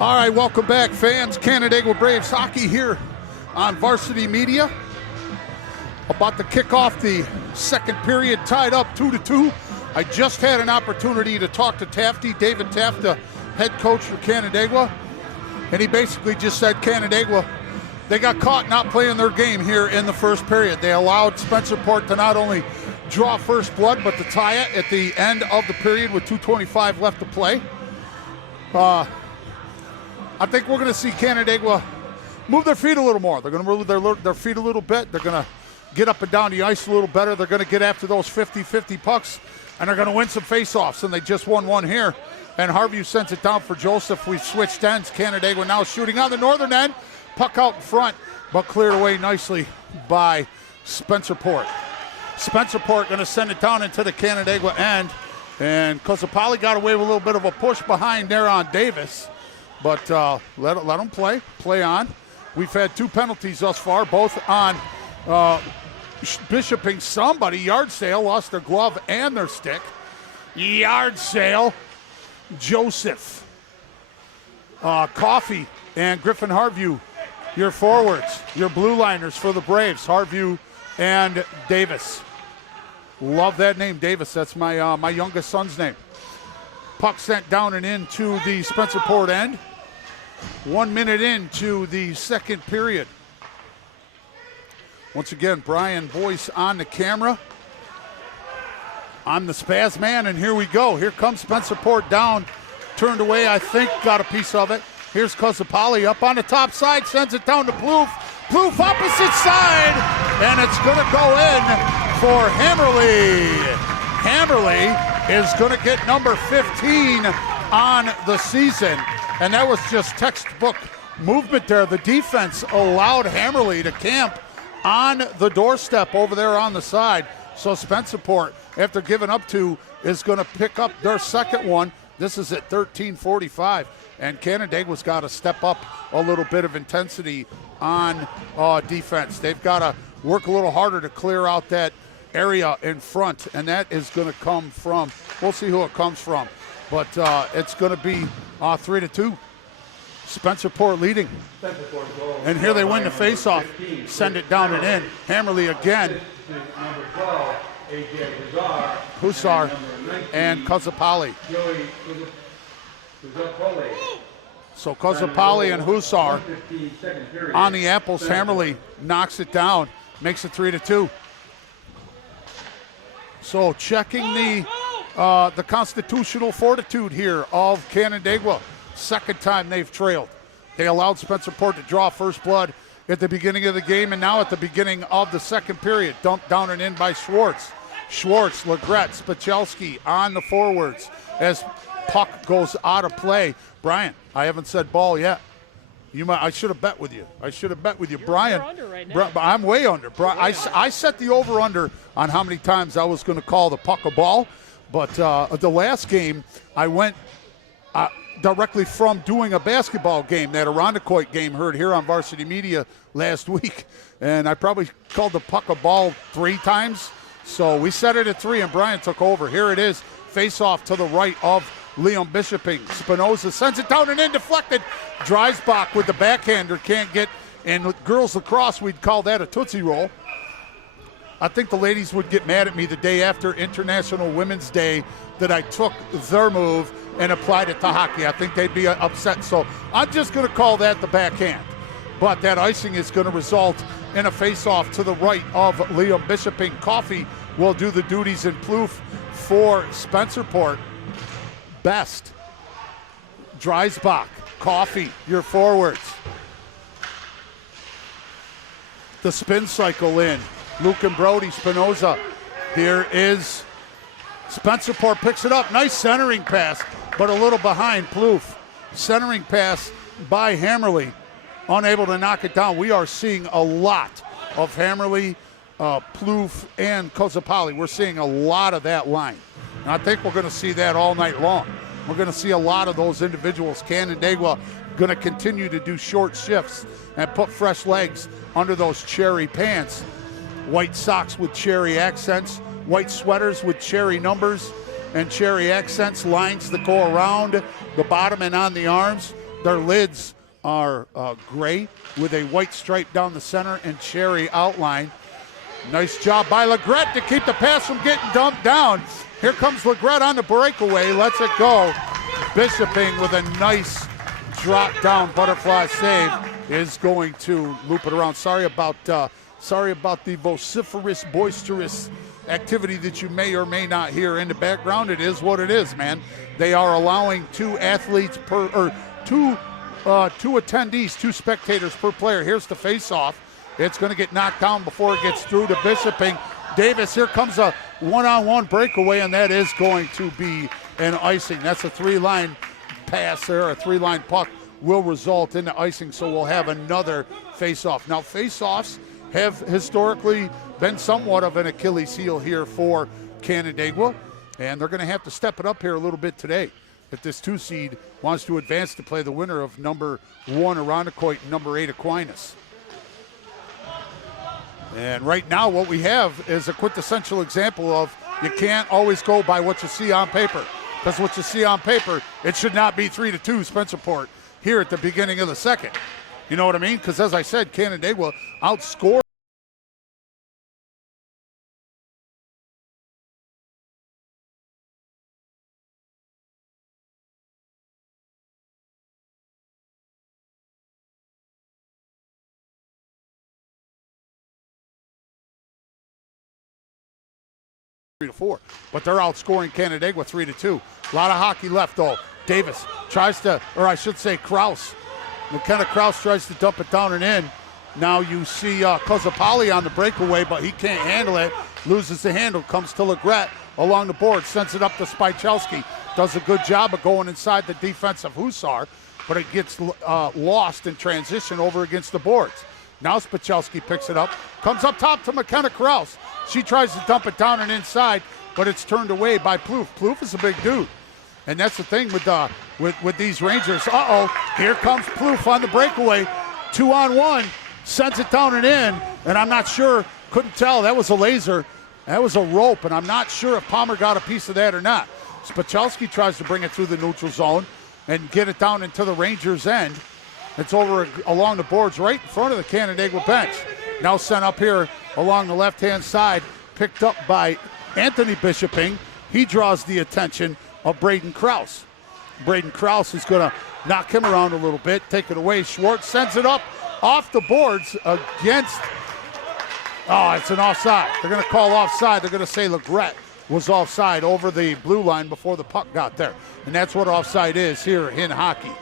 All right, welcome back, fans. Canandaigua Braves hockey here on Varsity Media. About to kick off the second period, tied up 2-2. I just had an opportunity to talk to Tafty, David Tafta, head coach for Canandaigua, and he basically just said Canandaigua, they got caught not playing their game here in the first period. They allowed Spencerport to not only draw first blood, but to tie it at the end of the period with 2:25 left to play. I think we're going to see Canandaigua move their feet a little more. They're going to move their feet a little bit. They're going to get up and down the ice a little better. They're going to get after those 50-50 pucks, and they're going to win some faceoffs. And they just won one here. And Harvey sends it down for Joseph. We've switched ends. Canandaigua now shooting on the northern end. Puck out in front, but cleared away nicely by Spencerport. Spencerport going to send it down into the Canandaigua end. And Kozapali got away with a little bit of a push behind there on Davis. But let them play on. We've had 2 penalties thus far, both on bishoping somebody. Yard sale, lost their glove and their stick. Yard sale, Joseph. Coffey and Griffin Harview, your forwards, your blue liners for the Braves, Harview and Davis. Love that name, Davis. That's my my youngest son's name. Puck sent down and into the Spencerport end. 1 minute into the second period. Once again, Brian Boyce on the camera. I'm the Spaz man, and here we go. Here comes Spencerport down. Turned away, I think, got a piece of it. Here's Kozapali up on the top side, sends it down to Plouffe. Plouffe opposite side, and it's going to go in for Hammerly. Hammerly is going to get number 15 on the season. And that was just textbook movement there. The defense allowed Hammerly to camp on the doorstep over there on the side. So Spencerport, after giving up 2, is going to pick up their second one. This is at 13:45. And Canandaigua's got to step up a little bit of intensity on defense. They've got to work a little harder to clear out that area in front. And that is going to come from, we'll see who it comes from. But it's going to be 3-2. Spencerport leading. And here they win the faceoff. Send it down and in. Hammerly again. Hussar and Kozapali. So Kozapali and Hussar on the apples. Hammerly knocks it down, makes it 3-2. So checking the constitutional fortitude here of Canandaigua. Second time they've trailed. They allowed Spencerport to draw first blood at the beginning of the game, and now at the beginning of the second period. Dumped down and in by Schwartz. Schwartz, Legret, Spachelski on the forwards as puck goes out of play. Brian, I haven't said ball yet. I should have bet with you. You're Brian. Under right now. I'm way under. I set the over-under on how many times I was going to call the puck a ball. But the last game, I went directly from doing a basketball game, that Irondequoit game heard here on Varsity Media last week. And I probably called the puck a ball 3 times. So we set it at 3, and Brian took over. Here it is, face-off to the right of Liam Bishoping. Spinoza sends it down and in, deflected. Dreisbach with the backhander, can't get. And girls lacrosse, we'd call that a Tootsie Roll. I think the ladies would get mad at me the day after International Women's Day that I took their move and applied it to hockey. I think they'd be upset. So I'm just going to call that the backhand. But that icing is going to result in a face-off to the right of Liam Bishoping. Coffey will do the duties in Plouffe for Spencerport. Best. Dreisbach Coffee, your forwards. The spin cycle in. Luke and Brody, Spinoza. Here is Spencerport, picks it up. Nice centering pass, but a little behind Plouffe. Centering pass by Hammerly. Unable to knock it down. We are seeing a lot of Hammerly, Plouffe, and Kozapali. We're seeing a lot of that line. And I think we're going to see that all night long. We're going to see a lot of those individuals. Canandaigua going to continue to do short shifts and put fresh legs under those cherry pants. White socks with cherry accents, white sweaters with cherry numbers and cherry accents, lines that go around the bottom and on the arms. Their lids are gray with a white stripe down the center and cherry outline. Nice job by Legrette to keep the pass from getting dumped down. Here comes Legrette on the breakaway, lets it go. Bishoping with a nice drop down butterfly save is going to loop it around. Sorry about the vociferous, boisterous activity that you may or may not hear in the background. It is what it is, man. They are allowing two attendees, two spectators per player. Here's the face-off. It's going to get knocked down before it gets through to Bishoping. Davis, here comes a one-on-one breakaway, and that is going to be an icing. That's a three-line pass there, a three-line puck will result in the icing, so we'll have another face-off. Now, face-offs have historically been somewhat of an Achilles heel here for Canandaigua, and they're going to have to step it up here a little bit today if this 2 seed wants to advance to play the winner of number 1 Irondequoit and number 8 Aquinas. And right now what we have is a quintessential example of you can't always go by what you see on paper, because what you see on paper, it should not be 3-2 Spencerport here at the beginning of the second. You know what I mean? Because as I said, Canandaigua outscored to 4, but they're outscoring Canandaigua 3-2. A lot of hockey left though. Davis tries to, or I should say Kraus. McKenna Kraus tries to dump it down and in. Now you see Kozapali on the breakaway, but he can't handle it. Loses the handle, comes to Legrette along the board, sends it up to Spychelski. Does a good job of going inside the defensive Hussar, but it gets lost in transition over against the boards. Now Spychelski picks it up, comes up top to McKenna Kraus. She tries to dump it down and inside, but it's turned away by Plouffe. Plouffe is a big dude. And that's the thing with these Rangers. Here comes Plouffe on the breakaway. 2-on-1, sends it down and in, and I'm not sure, couldn't tell, that was a laser. That was a rope, and I'm not sure if Palmer got a piece of that or not. Spychelski tries to bring it through the neutral zone and get it down into the Rangers' end. It's over along the boards right in front of the Canandaigua bench. Now sent up here along the left-hand side, picked up by Anthony Bishoping. He draws the attention of Braden Kraus. Braden Kraus is going to knock him around a little bit, take it away. Schwartz sends it up off the boards against, it's an offside. They're going to call offside. They're going to say Legrette was offside over the blue line before the puck got there. And that's what offside is here in hockey.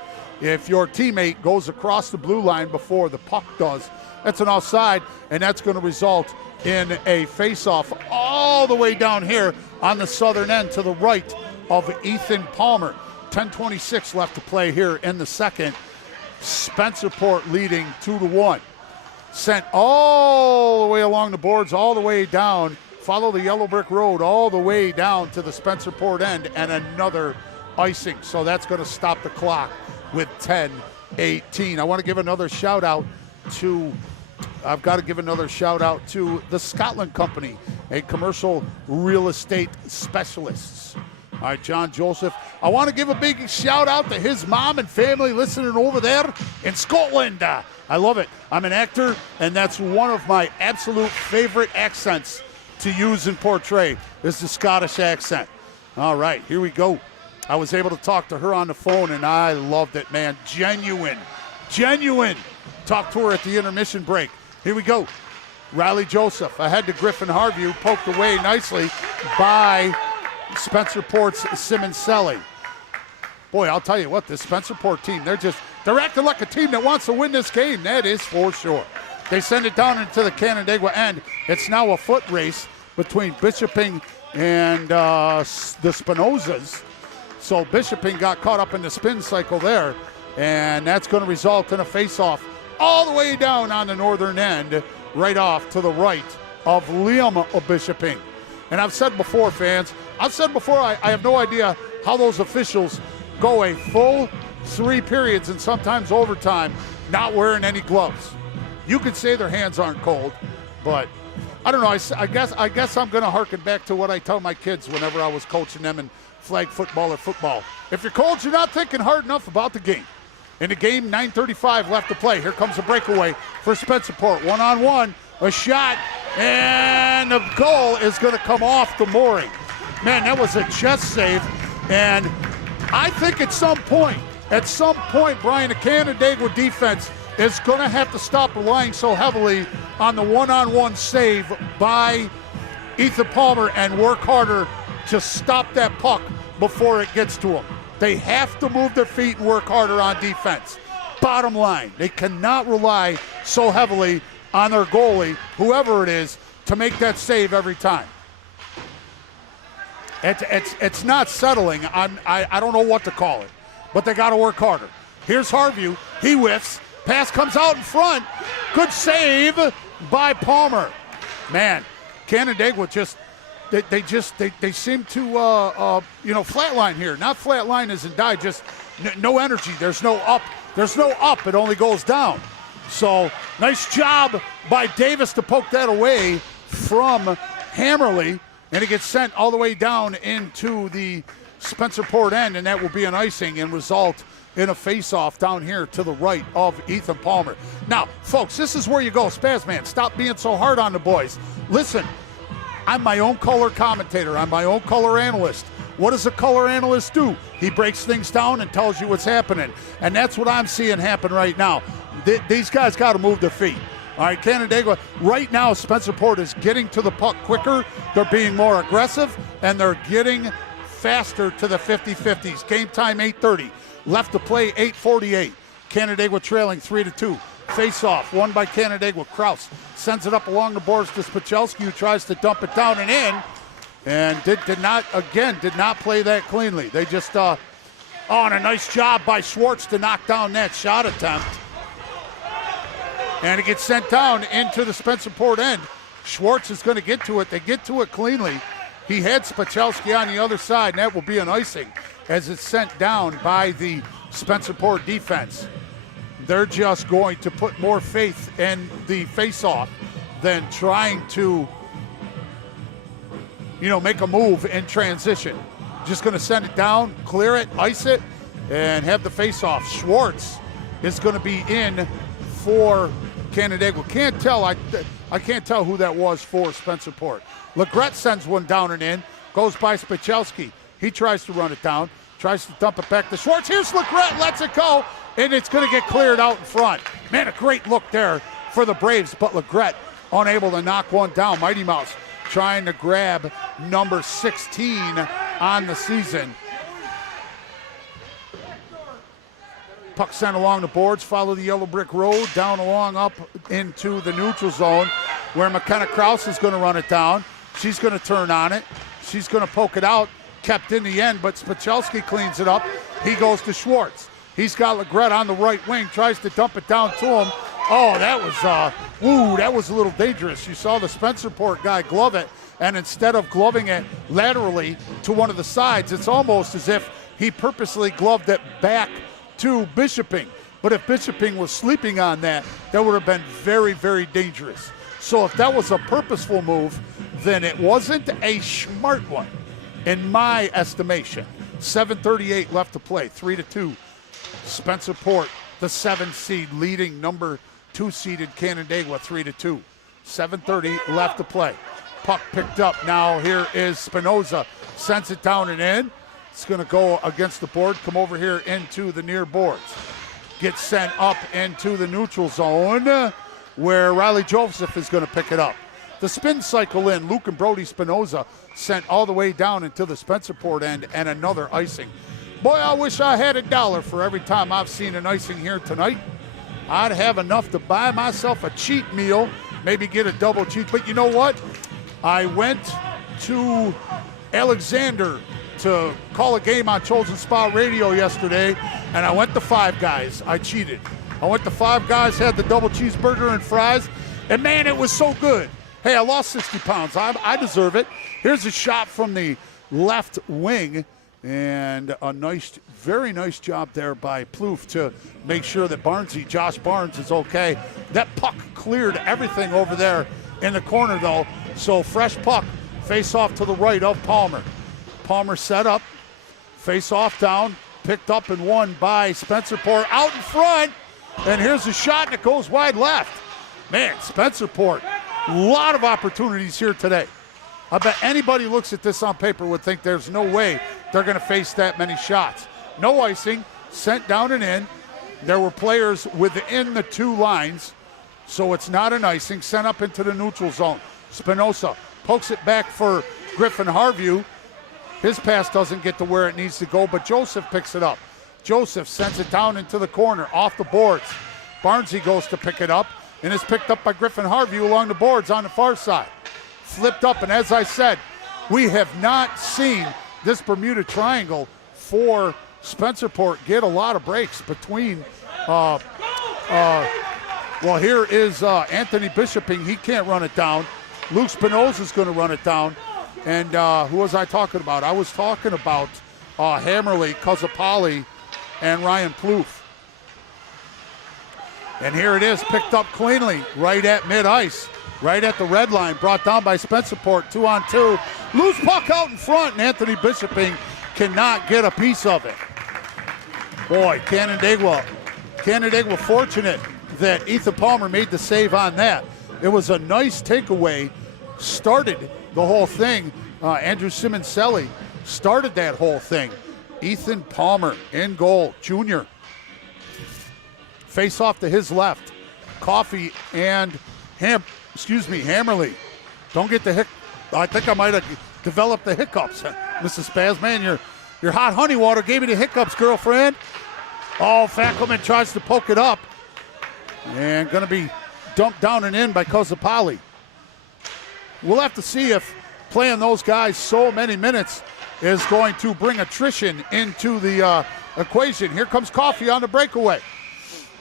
If your teammate goes across the blue line before the puck does, that's an offside, and that's going to result in a face-off all the way down here on the southern end to the right of Ethan Palmer. 10:26 left to play here in the second. Spencerport leading 2-1. Sent all the way along the boards, all the way down, follow the yellow brick road all the way down to the Spencerport end, and another icing. So that's going to stop the clock with 10:18. I want to give another shout out to the Scotland Company, a commercial real estate specialists. All right, John Joseph. I want to give a big shout out to his mom and family listening over there in Scotland. I love it. I'm an actor, and that's one of my absolute favorite accents to use and portray is the Scottish accent. All right, here we go. I was able to talk to her on the phone, and I loved it, man. Genuine. Talked to her at the intermission break. Here we go. Riley Joseph ahead to Griffin Harvey, poked away nicely by Spencerport's Simoncelli. Boy, I'll tell you what, this Spencerport team, They're acting like a team that wants to win this game. That is for sure. They send it down into the Canandaigua end. It's now a foot race between Bishoping and the Spinozas. So Bishoping got caught up in the spin cycle there, and that's going to result in a face-off all the way down on the northern end, right off to the right of Liam of Bishoping. And I've said before, fans, I have no idea how those officials go a full 3 periods and sometimes overtime not wearing any gloves. You could say their hands aren't cold, but I don't know. I guess I'm going to harken back to what I tell my kids whenever I was coaching them in flag football or football. If you're cold, you're not thinking hard enough about the game. In the game, 9:35 left to play. Here comes a breakaway for Spencerport. One-on-one, a shot, and the goal is going to come off the mooring. Man, that was a chest save, and I think at some point, Brian, the Canandaigua defense is going to have to stop relying so heavily on the one-on-one save by Ethan Palmer and work harder to stop that puck before it gets to him. They have to move their feet and work harder on defense. Bottom line, they cannot rely so heavily on their goalie, whoever it is, to make that save every time. It's not settling. I don't know what to call it, but they got to work harder. Here's Harvey. He whiffs. Pass comes out in front. Good save by Palmer. Man, Canandaigua they seem to flatline here. Not flatline as in die, just no energy. There's no up. It only goes down. So nice job by Davis to poke that away from Hammerly, and it gets sent all the way down into the Spencerport end, and that will be an icing and result in a face-off down here to the right of Ethan Palmer. Now, folks, this is where you go. Spazman, stop being so hard on the boys. Listen, I'm my own color commentator. I'm my own color analyst. What does a color analyst do? He breaks things down and tells you what's happening. And that's what I'm seeing happen right now. These guys got to move their feet. All right, Canandaigua, right now Spencerport is getting to the puck quicker. They're being more aggressive, and they're getting faster to the 50-50s. Game time 8:30. Left to play 8:48. Canandaigua trailing 3-2. Face-off, won by Canandaigua. Kraus sends it up along the boards to Spachelski, who tries to dump it down and in, and did not play that cleanly. They just, and a nice job by Schwartz to knock down that shot attempt. And it gets sent down into the Spencerport end. Schwartz is going to get to it. They get to it cleanly. He had Spachelski on the other side, and that will be an icing as it's sent down by the Spencerport defense. They're just going to put more faith in the face-off than trying to, make a move in transition. Just going to send it down, clear it, ice it, and have the face-off. Schwartz is going to be in for Canandaigua. I can't tell who that was for Spencerport. Legret sends one down and in, goes by Spachelski. He tries to run it down, tries to dump it back to Schwartz. Here's Legret, lets it go, and it's going to get cleared out in front. Man, a great look there for the Braves, but Legret unable to knock one down. Mighty Mouse trying to grab number 16 on the season. Puck sent along the boards, follow the yellow brick road, down along up into the neutral zone where McKenna Kraus is going to run it down. She's going to turn on it. She's going to poke it out. Kept in the end, but Spachelski cleans it up. He goes to Schwartz. He's got Legret on the right wing, tries to dump it down to him. Oh, that was a little dangerous. You saw the Spencerport guy glove it, and instead of gloving it laterally to one of the sides, it's almost as if he purposely gloved it back to Bishoping. But if Bishoping was sleeping on that, that would have been very, very dangerous. So if that was a purposeful move, then it wasn't a smart one, in my estimation. 7:38 left to play, 3-2. Spencerport, the 7th seed, leading number 2-seeded Canandaigua 3-2. 7:30 left to play. Puck picked up. Now here is Spinoza. Sends it down and in. It's going to go against the board, come over here into the near boards. Gets sent up into the neutral zone where Riley Joseph is going to pick it up. The spin cycle in, Luke and Brody Spinoza sent all the way down into the Spencerport end, and another icing. Boy, I wish I had $1 for every time I've seen an icing here tonight. I'd have enough to buy myself a cheat meal, maybe get a double cheat. But you know what? I went to Alexander to call a game on Chosen Spot Radio yesterday, and I went to Five Guys. I cheated. I went to Five Guys, had the double cheeseburger and fries, and man, it was so good. Hey, I lost 60 pounds. I deserve it. Here's a shot from the left wing, and a nice, very nice job there by Plouffe to make sure that Josh Barnes is okay. That puck cleared everything over there in the corner, though. So fresh puck, face off to the right of Palmer. Palmer set up, face off down, picked up and won by Spencerport out in front. And here's a shot, and it goes wide left. Man, Spencerport, a lot of opportunities here today. I bet anybody who looks at this on paper would think there's no way they're going to face that many shots. No icing, sent down and in. There were players within the two lines, so it's not an icing. Sent up into the neutral zone. Spinoza pokes it back for Griffin Harview. His pass doesn't get to where it needs to go, but Joseph picks it up. Joseph sends it down into the corner, off the boards. Barnesy goes to pick it up, and is picked up by Griffin Harview along the boards on the far side. Flipped up, and as I said, we have not seen this Bermuda Triangle for Spencerport get a lot of breaks between, well, here is Anthony Bishoping. He can't run it down. Luke Spinoza is going to run it down. And who was I talking about? I was talking about Hammerly, Kozapali, and Ryan Plouffe. And here it is, picked up cleanly, right at mid-ice, right at the red line, brought down by Spencerport, 2-on-2. Loose puck out in front, and Anthony Bishoping cannot get a piece of it. Boy, Canandaigua fortunate that Ethan Palmer made the save on that. It was a nice takeaway, started the whole thing. Andrew Simoncelli started that whole thing. Ethan Palmer in goal, junior. Face off to his left. Coffey and Hammerly. Don't get the I think I might have developed the hiccups. Mrs. Spaz, man, your hot honey water gave me the hiccups, girlfriend. Oh, Fackelman tries to poke it up. And going to be dumped down and in by Kozapali. We'll have to see if playing those guys so many minutes is going to bring attrition into the equation. Here comes Coffey on the breakaway.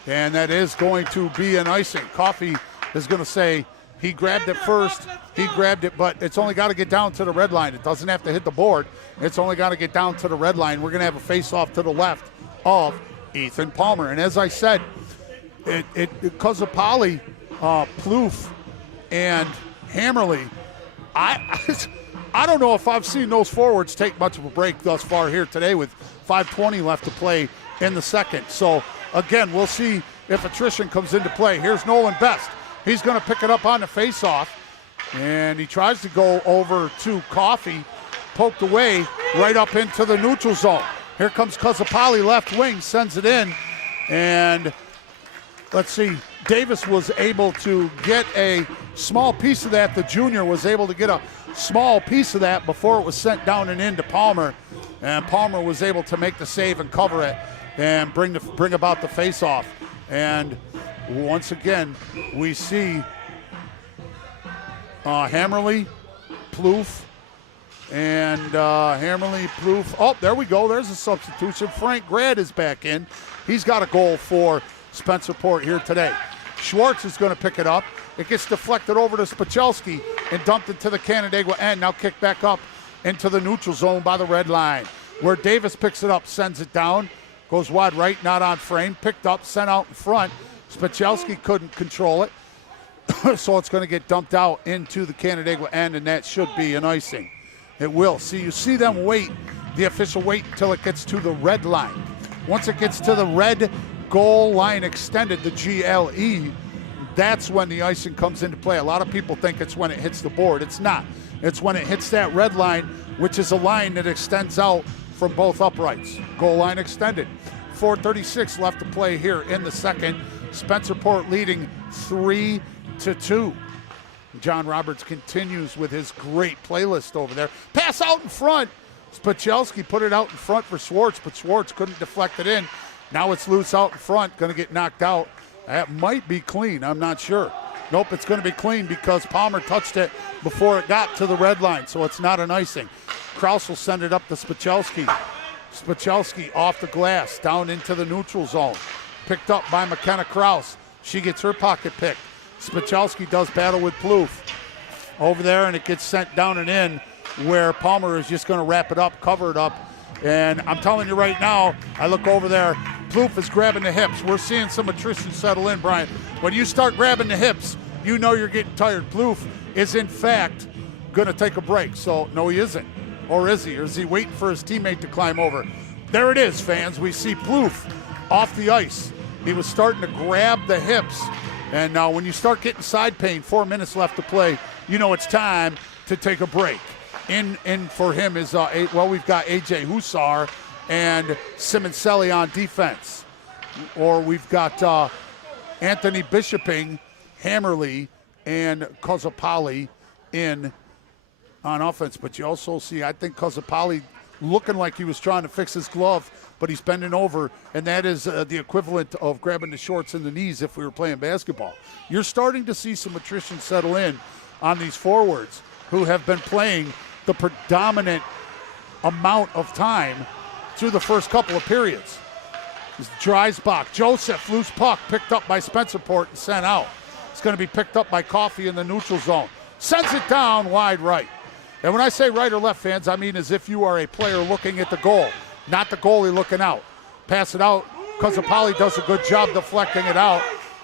And that is going to be an icing. Coffey is going to say he grabbed it first. He grabbed it, but it's only got to get down to the red line. It doesn't have to hit the board. It's only got to get down to the red line. We're going to have a face-off to the left of Ethan Palmer. And as I said, Kozapali, Plouffe, and Hammerly, I don't know if I've seen those forwards take much of a break thus far here today with 5:20 left to play in the second. So, again, we'll see if attrition comes into play. Here's Nolan Best. He's going to pick it up on the face-off, and he tries to go over to Coffey, poked away right up into the neutral zone. Here comes Kozapali, left wing, sends it in, and let's see, Davis was able to get a small piece of that. The junior was able to get a small piece of that before it was sent down and into Palmer, and Palmer was able to make the save and cover it and bring about the face-off. And once again, we see Hammerly, Plouffe, and Hammerly, Plouffe. Oh, there we go. There's a substitution. Frank Grad is back in. He's got a goal for Spencerport here today. Schwartz is going to pick it up. It gets deflected over to Spachelski and dumped into the Canandaigua end. Now kicked back up into the neutral zone by the red line, where Davis picks it up, sends it down, goes wide right, not on frame, picked up, sent out in front. Spachelski couldn't control it, so it's going to get dumped out into the Canandaigua end, and that should be an icing. It will. See, you see them wait, the official wait until it gets to the red line. Once it gets to the red goal line extended, the GLE, that's when the icing comes into play. A lot of people think it's when it hits the board. It's not. It's when it hits that red line, which is a line that extends out from both uprights. Goal line extended. 4:36 left to play here in the second. Spencerport leading 3-2. John Roberts continues with his great playlist over there. Pass out in front. Spachelski put it out in front for Schwartz, but Schwartz couldn't deflect it in. Now it's loose out in front, going to get knocked out. That might be clean, I'm not sure. Nope, it's going to be clean because Palmer touched it before it got to the red line, so it's not an icing. Kraus will send it up to Spachelski. Spachelski off the glass, down into the neutral zone. Picked up by McKenna Kraus. She gets her pocket picked. Spachelski does battle with Plouffe. Over there, and it gets sent down and in where Palmer is just going to wrap it up, cover it up. And I'm telling you right now, I look over there, Plouffe is grabbing the hips. We're seeing some attrition settle in, Brian. When you start grabbing the hips, you know you're getting tired. Plouffe is, in fact, going to take a break. So, no, he isn't. Or is he? Or is he waiting for his teammate to climb over? There it is, fans. We see Plouffe off the ice. He was starting to grab the hips. And now when you start getting side pain, 4 minutes left to play, you know it's time to take a break. In for him is, we've got A.J. Hussar and Simoncelli on defense. Or we've got Anthony Bishoping, Hammerly, and Kozapali in on offense. But you also see, I think Kozapali looking like he was trying to fix his glove, but he's bending over, and that is the equivalent of grabbing the shorts in the knees if we were playing basketball. You're starting to see some attrition settle in on these forwards who have been playing the predominant amount of time through the first couple of periods. Dreisbach, Joseph, loose puck, picked up by Spencerport and sent out. It's going to be picked up by Coffey in the neutral zone. Sends it down wide right. And when I say right or left, fans, I mean as if you are a player looking at the goal, not the goalie looking out. Pass it out. Kozapali does a good job deflecting it out.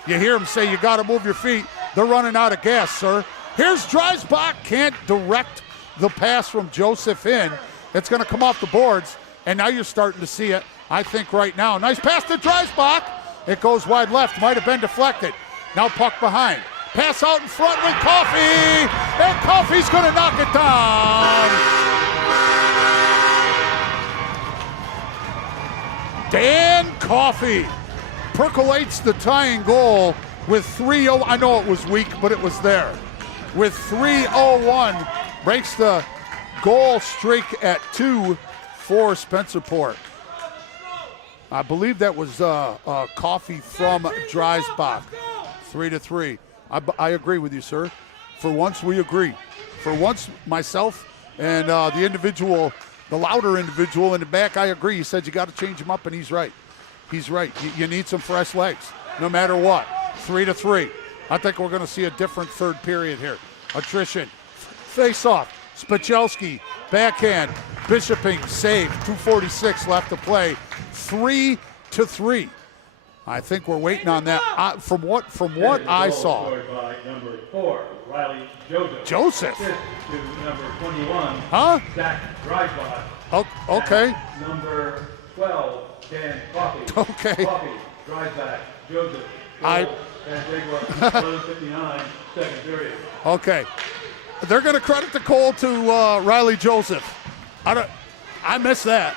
You hear him say, you got to move your feet. They're running out of gas, sir. Here's Dreisbach. Can't direct the pass from Joseph in. It's going to come off the boards, and now you're starting to see it, I think, right now. Nice pass to Dreisbach. It goes wide left. Might have been deflected. Now puck behind. Pass out in front with Coffey, and Coffey's going to knock it down. Dan Coffey percolates the tying goal with 3:0. I know it was weak, but it was there. With 3:01, breaks the goal streak at 2 for Spencerport. I believe that was Coffey from Dreisbach. 3-3. I agree with you, sir. For once, we agree. For once, myself and the individual, the louder individual in the back, I agree. He said you got to change him up, and he's right. He's right. You need some fresh legs, no matter what. 3-3. I think we're going to see a different third period here. Attrition. Face-off. Spachelski. Backhand. Bishoping. Save. 2:46 left to play. 3-3. I think we're waiting on that. From what I saw. By number 4, Riley Joseph. Joseph. Assist to number 21. Huh? Zach Dreisbach. Oh, okay. And number 12, Dan Coffey. Okay. Coffey, Dreisbach, Joseph. Canandaigua, 11:59, second period. Okay. They're going to credit the goal to Riley Joseph. I missed that.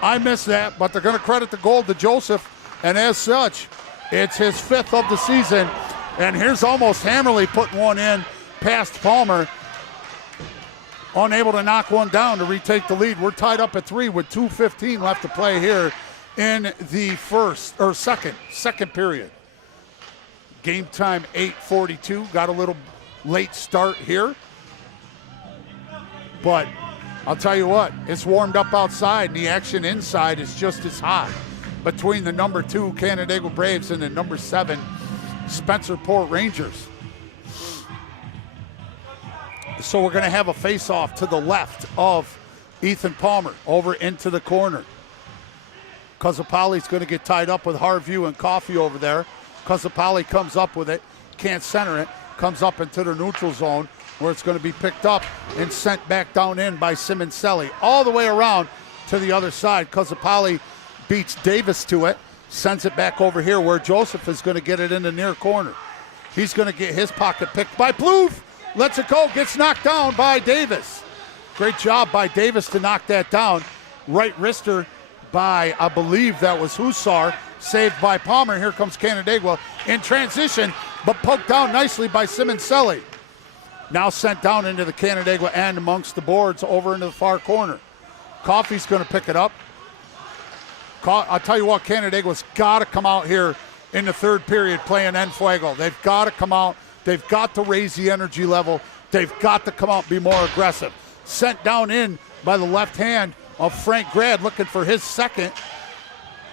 But they're going to credit the goal to Joseph. And as such, it's his 5th of the season. And here's almost Hammerly putting one in past Palmer. Unable to knock one down to retake the lead. We're tied up at 3 with 2:15 left to play here in the second period. Game time 8:42. Got a little late start here. But I'll tell you what, it's warmed up outside, and the action inside is just as hot between the number 2 Canandaigua Braves and the number 7 Spencerport Rangers. So we're going to have a face-off to the left of Ethan Palmer over into the corner. Kozapali's going to get tied up with Harview and Coffey over there. Kozapali comes up with it, can't center it, comes up into the neutral zone where it's going to be picked up and sent back down in by Simoncelli. All the way around to the other side. Kozapali beats Davis to it, sends it back over here where Joseph is going to get it in the near corner. He's going to get his pocket picked by Plouffe. Lets it go, gets knocked down by Davis. Great job by Davis to knock that down. Right wrister by, I believe that was Hussar, saved by Palmer. Here comes Canandaigua in transition, but poked down nicely by Simoncelli. Now sent down into the Canandaigua end amongst the boards over into the far corner. Coffey's going to pick it up. I'll tell you what, Canandaigua's got to come out here in the third period playing en fuego. They've got to come out. They've got to raise the energy level. They've got to come out and be more aggressive. Sent down in by the left hand of Frank Grad, looking for his second.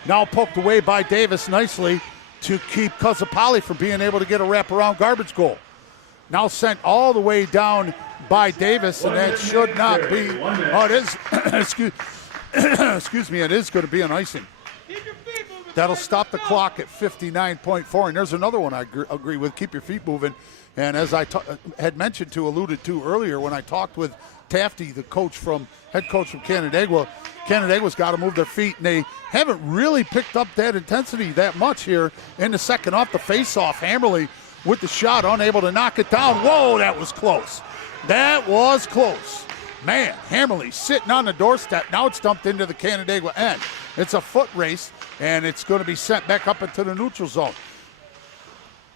Now poked away by Davis nicely to keep Cuzapali from being able to get a wraparound garbage goal. Now sent all the way down by Davis, and that should not be. Oh, it is. Excuse me. It is going to be an icing. That'll stop the clock at 59.4. And there's another one I agree with. Keep your feet moving. And as I had alluded to earlier when I talked with Tafty, the head coach from Canandaigua, Canandaigua's got to move their feet, and they haven't really picked up that intensity that much here in the second. Off the face-off, Hammerly with the shot, unable to knock it down. Whoa, that was close. That was close. Man, Hammerly sitting on the doorstep. Now it's dumped into the Canandaigua end. It's a foot race, and it's going to be sent back up into the neutral zone.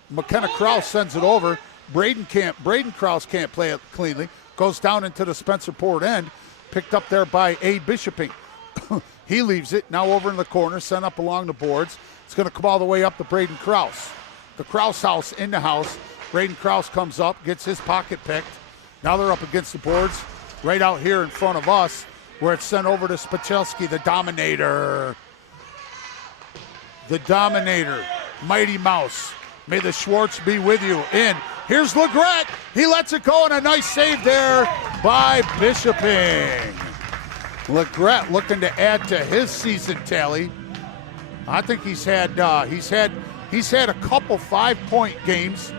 McKenna Krause sends it over. Braden Krause can't play it cleanly. Goes down into the Spencerport end. Picked up there by A. Bishoping. He leaves it. Now over in the corner. Sent up along the boards. It's going to come all the way up to Braden Krause. The Krause house in the house. Braden Krause comes up. Gets his pocket picked. Now they're up against the boards. Right out here in front of us. Where it's sent over to Spachelski, the Dominator. The Dominator. Mighty Mouse. May the Schwartz be with you. In. Here's Legret. He lets it go, and a nice save there by Bishoping. Legret looking to add to his season tally. I think he's had a couple 5-point games.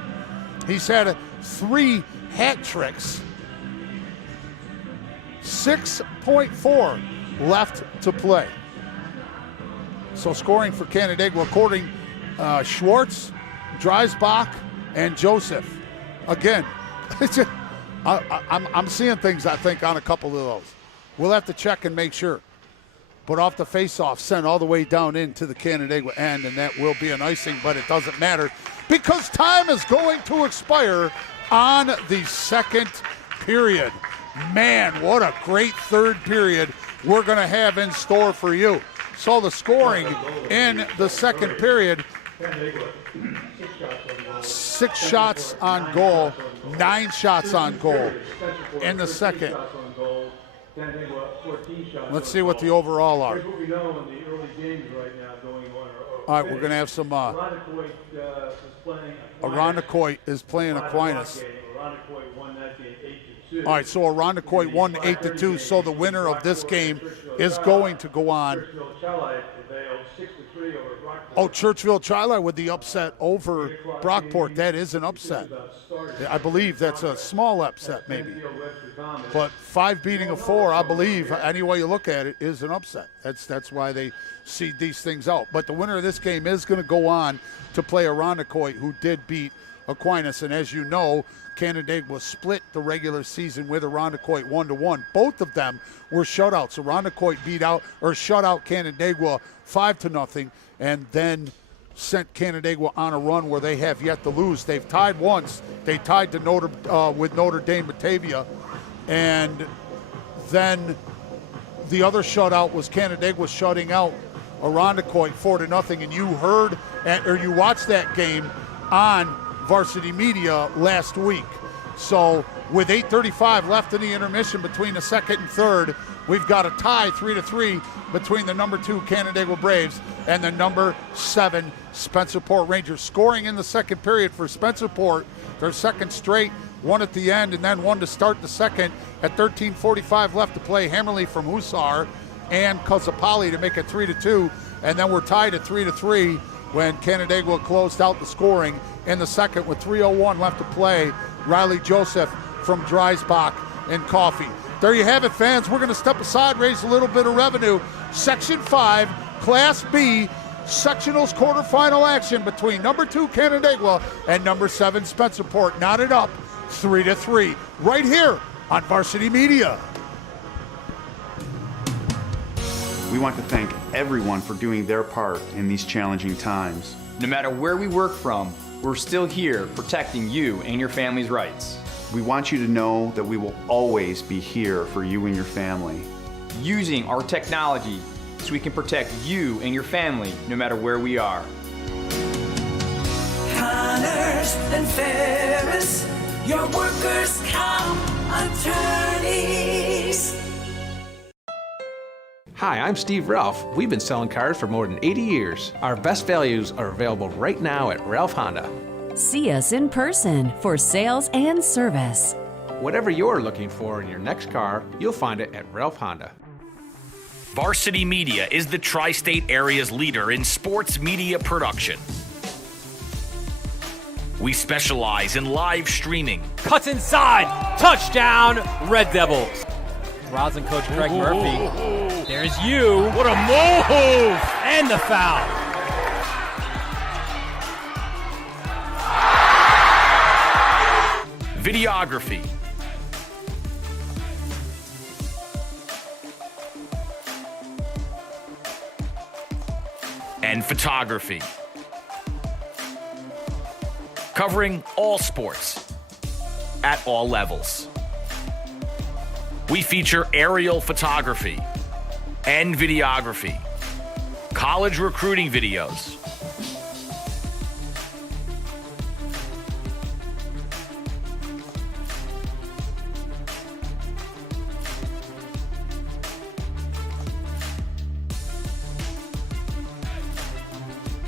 He's had 3 hat tricks. 6.4 left to play. So scoring for Canandaigua according Schwartz, Dreisbach, and Joseph. Again, I'm seeing things, I think, on a couple of those. We'll have to check and make sure. But off the face-off, sent all the way down into the Canandaigua end, and that will be an icing, but it doesn't matter because time is going to expire on the second period. Man, what a great third period we're going to have in store for you. So the scoring in the second period, 6 shots on goal, 9 shots on goal in the second. Let's see what the overall are. All right, we're going to have some. Irondequoit is playing Aquinas. All right, so Irondequoit won 8-2, so the winner of this game is going to go on. Oh, Churchville Chili with the upset over Brockport. That is an upset. I believe that's a small upset, maybe. But 5 beating a 4, I believe, any way you look at it, is an upset. That's why they seed these things out. But the winner of this game is going to go on to play Irondequoit, who did beat Aquinas. And as you know, Canandaigua split the regular season with Irondequoit 1-1. Both of them were shutouts. Irondequoit shut out Canandaigua 5-0, and then sent Canandaigua on a run where they have yet to lose. They've tied once. They tied to with Notre Dame Batavia, and then the other shutout was Canandaigua shutting out Irondequoit 4-0. And you heard or you watched that game on Varsity Media last week. So with 8:35 left in the intermission between the second and third, we've got a tie 3-3 between the number 2 Canandaigua Braves and the number 7 Spencerport Rangers. Scoring in the second period for Spencerport, their second straight, one at the end and then one to start the second at 13:45 left to play. Hammerly from Hussar and Cuzapali to make it 3-2, and then we're tied at 3-3 when Canandaigua closed out the scoring in the second with 3:01 left to play. Riley Joseph from Dreisbach and Coffee. There you have it, fans. We're going to step aside, raise a little bit of revenue. Section 5, Class B, sectionals quarterfinal action between number 2 Canandaigua and number 7 Spencerport. Knotted up 3-3 right here on Varsity Media. We want to thank everyone for doing their part in these challenging times. No matter where we work from, we're still here protecting you and your family's rights. We want you to know that we will always be here for you and your family. using our technology so we can protect you and your family no matter where we are. Connors and Ferris, your workers' comp attorneys. Hi, I'm Steve Ralph. We've been selling cars for more than 80 years. Our best values are available right now at Ralph Honda. See us in person for sales and service. Whatever you're looking for in your next car, you'll find it at Ralph Honda. Varsity Media is the tri-state area's leader in sports media production. We specialize in live streaming. Cuts inside. Touchdown, Red Devils. Rosin coach Greg Murphy. There's you. What a move! And the foul. Videography. And photography. Covering all sports at all levels. We feature aerial photography and videography, college recruiting videos,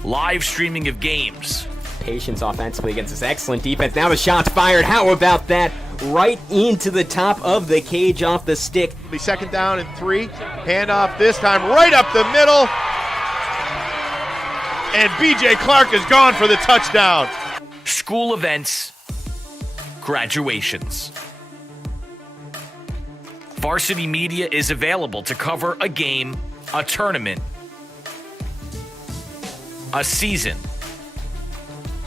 live streaming of games. Patience offensively against this excellent defense. Now the shot's fired. How about that? Right into the top of the cage off the stick. Be second down and 3. Handoff this time right up the middle. And B.J. Clark is gone for the touchdown. School events, graduations. Varsity Media is available to cover a game, a tournament, a season,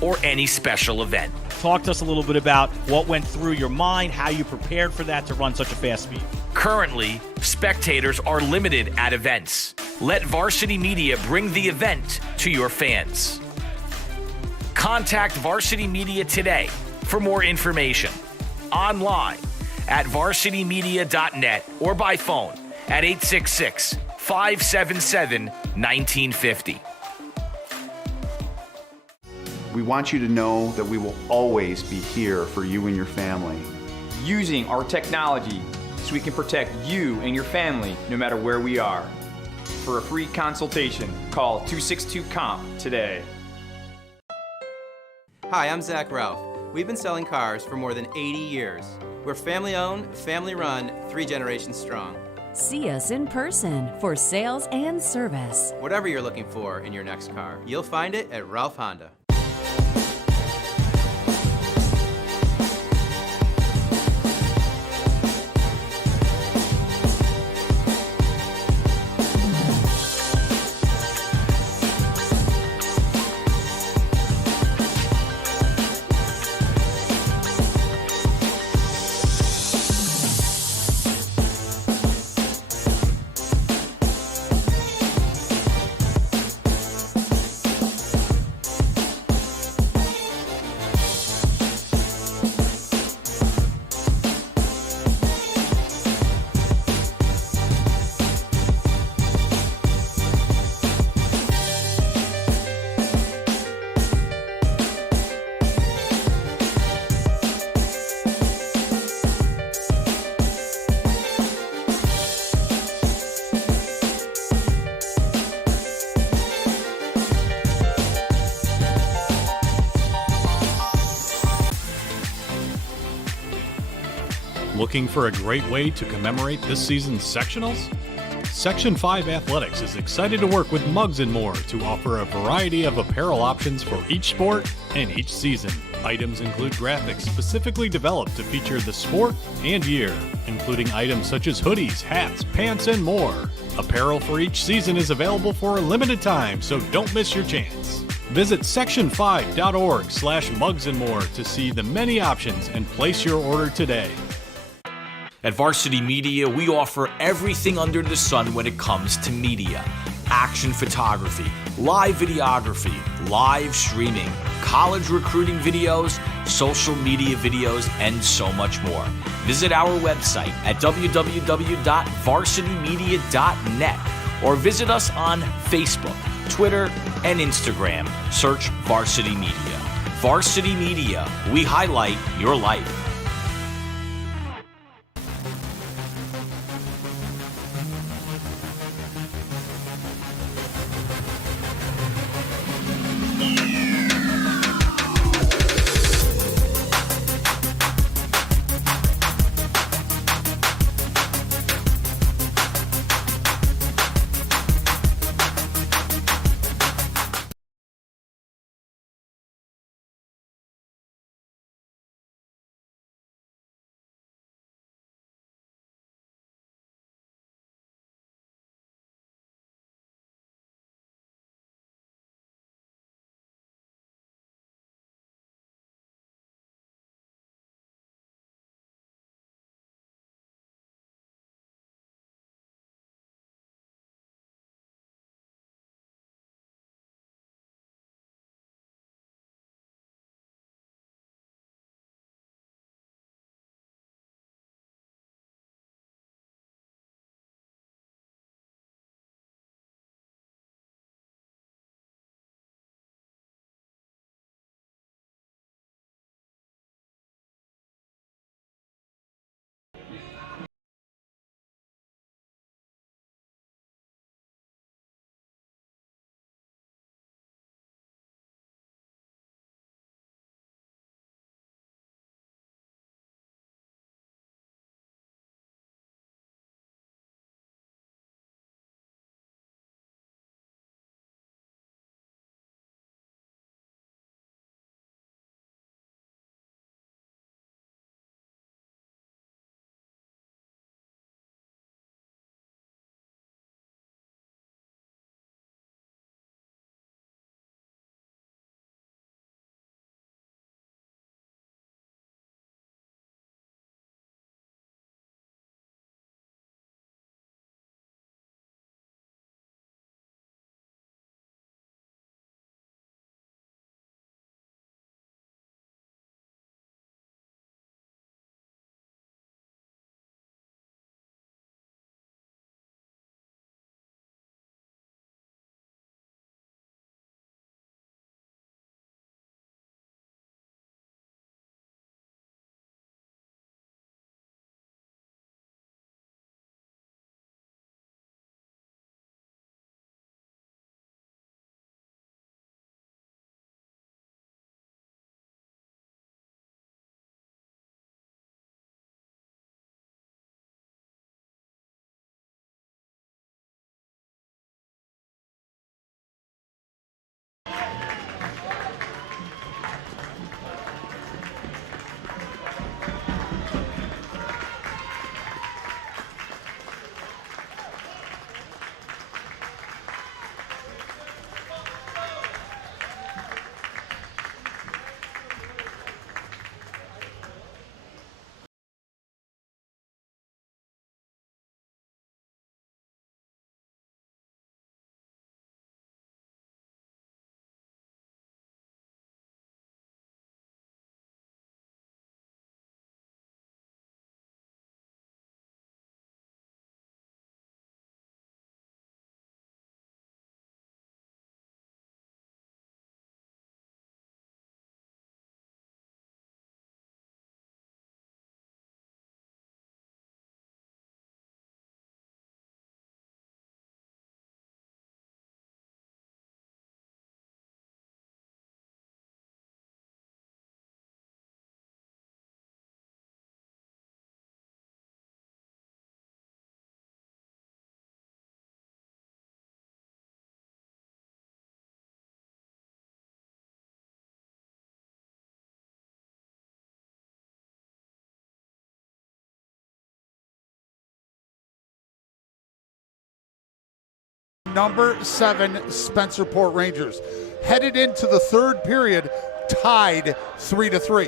or any special event. Talk to us a little bit about what went through your mind, how you prepared for that to run such a fast speed. Currently, spectators are limited at events. Let Varsity Media bring the event to your fans. Contact Varsity Media today for more information. Online at varsitymedia.net or by phone at 866-577-1950. We want you to know that we will always be here for you and your family. Using our technology so we can protect you and your family no matter where we are. For a free consultation, call 262-COMP today. Hi, I'm Zach Ralph. We've been selling cars for more than 80 years. We're family-owned, family-run, 3 generations strong. See us in person for sales and service. Whatever you're looking for in your next car, you'll find it at Ralph Honda. Looking for a great way to commemorate this season's sectionals? Section 5 Athletics is excited to work with Muggs & More to offer a variety of apparel options for each sport and each season. Items include graphics specifically developed to feature the sport and year, including items such as hoodies, hats, pants, and more. Apparel for each season is available for a limited time, so don't miss your chance. Visit section5.org/mugsandmore to see the many options and place your order today. At Varsity Media, we offer everything under the sun when it comes to media. Action photography, live videography, live streaming, college recruiting videos, social media videos, and so much more. visit our website at www.varsitymedia.net or visit us on Facebook, Twitter, and Instagram. Search Varsity Media. Varsity Media, we highlight your life. Number 7 Spencerport Rangers headed into the third period tied 3-3.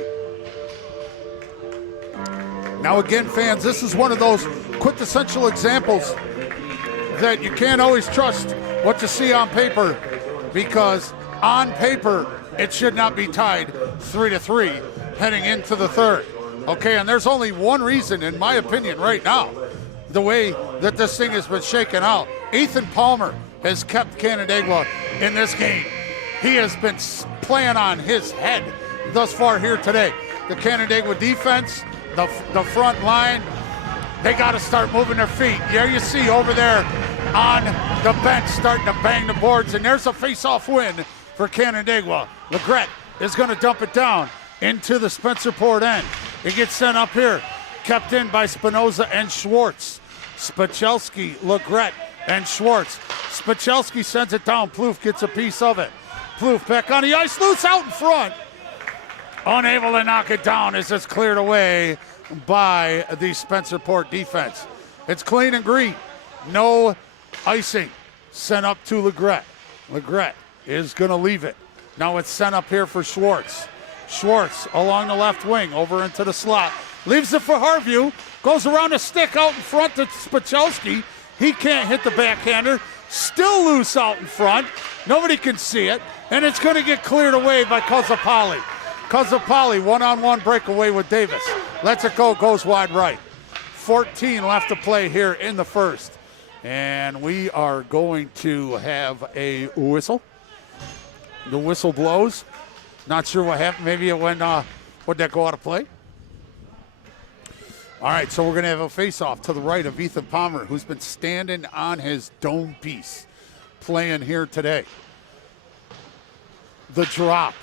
Now again, fans, this is one of those quintessential examples that you can't always trust what you see on paper, because on paper it should not be tied 3-3 heading into the third. Okay, and there's only one reason, in my opinion, right now, the way that this thing has been shaken out. Ethan Palmer has kept Canandaigua in this game. He has been playing on his head thus far here today. The Canandaigua defense, the front line, they got to start moving their feet. There you see over there on the bench starting to bang the boards, and there's a face-off win for Canandaigua. Legret is going to dump it down into the Spencerport end. It gets sent up here, kept in by Spinoza and Schwartz. Spachelski, Legret, and Schwartz. Spachelski sends it down. Plouffe gets a piece of it. Plouffe back on the ice, loose out in front. Unable to knock it down as it's cleared away by the Spencerport defense. It's clean and green. No icing. Sent up to Legret. Legret is going to leave it. Now it's sent up here for Schwartz. Schwartz along the left wing, over into the slot. Leaves it for Harvey. Goes around the stick out in front to Spachelski. He can't hit the backhander. Still loose out in front. Nobody can see it. And it's going to get cleared away by Kozapali. Kozapali, one-on-one breakaway with Davis. Lets it go, goes wide right. 14 left to play here in the first. And we are going to have a whistle. The whistle blows. Not sure what happened. Maybe it went, would that go out of play? All right, so we're going to have a face-off to the right of Ethan Palmer, who's been standing on his dome piece, playing here today. The drop.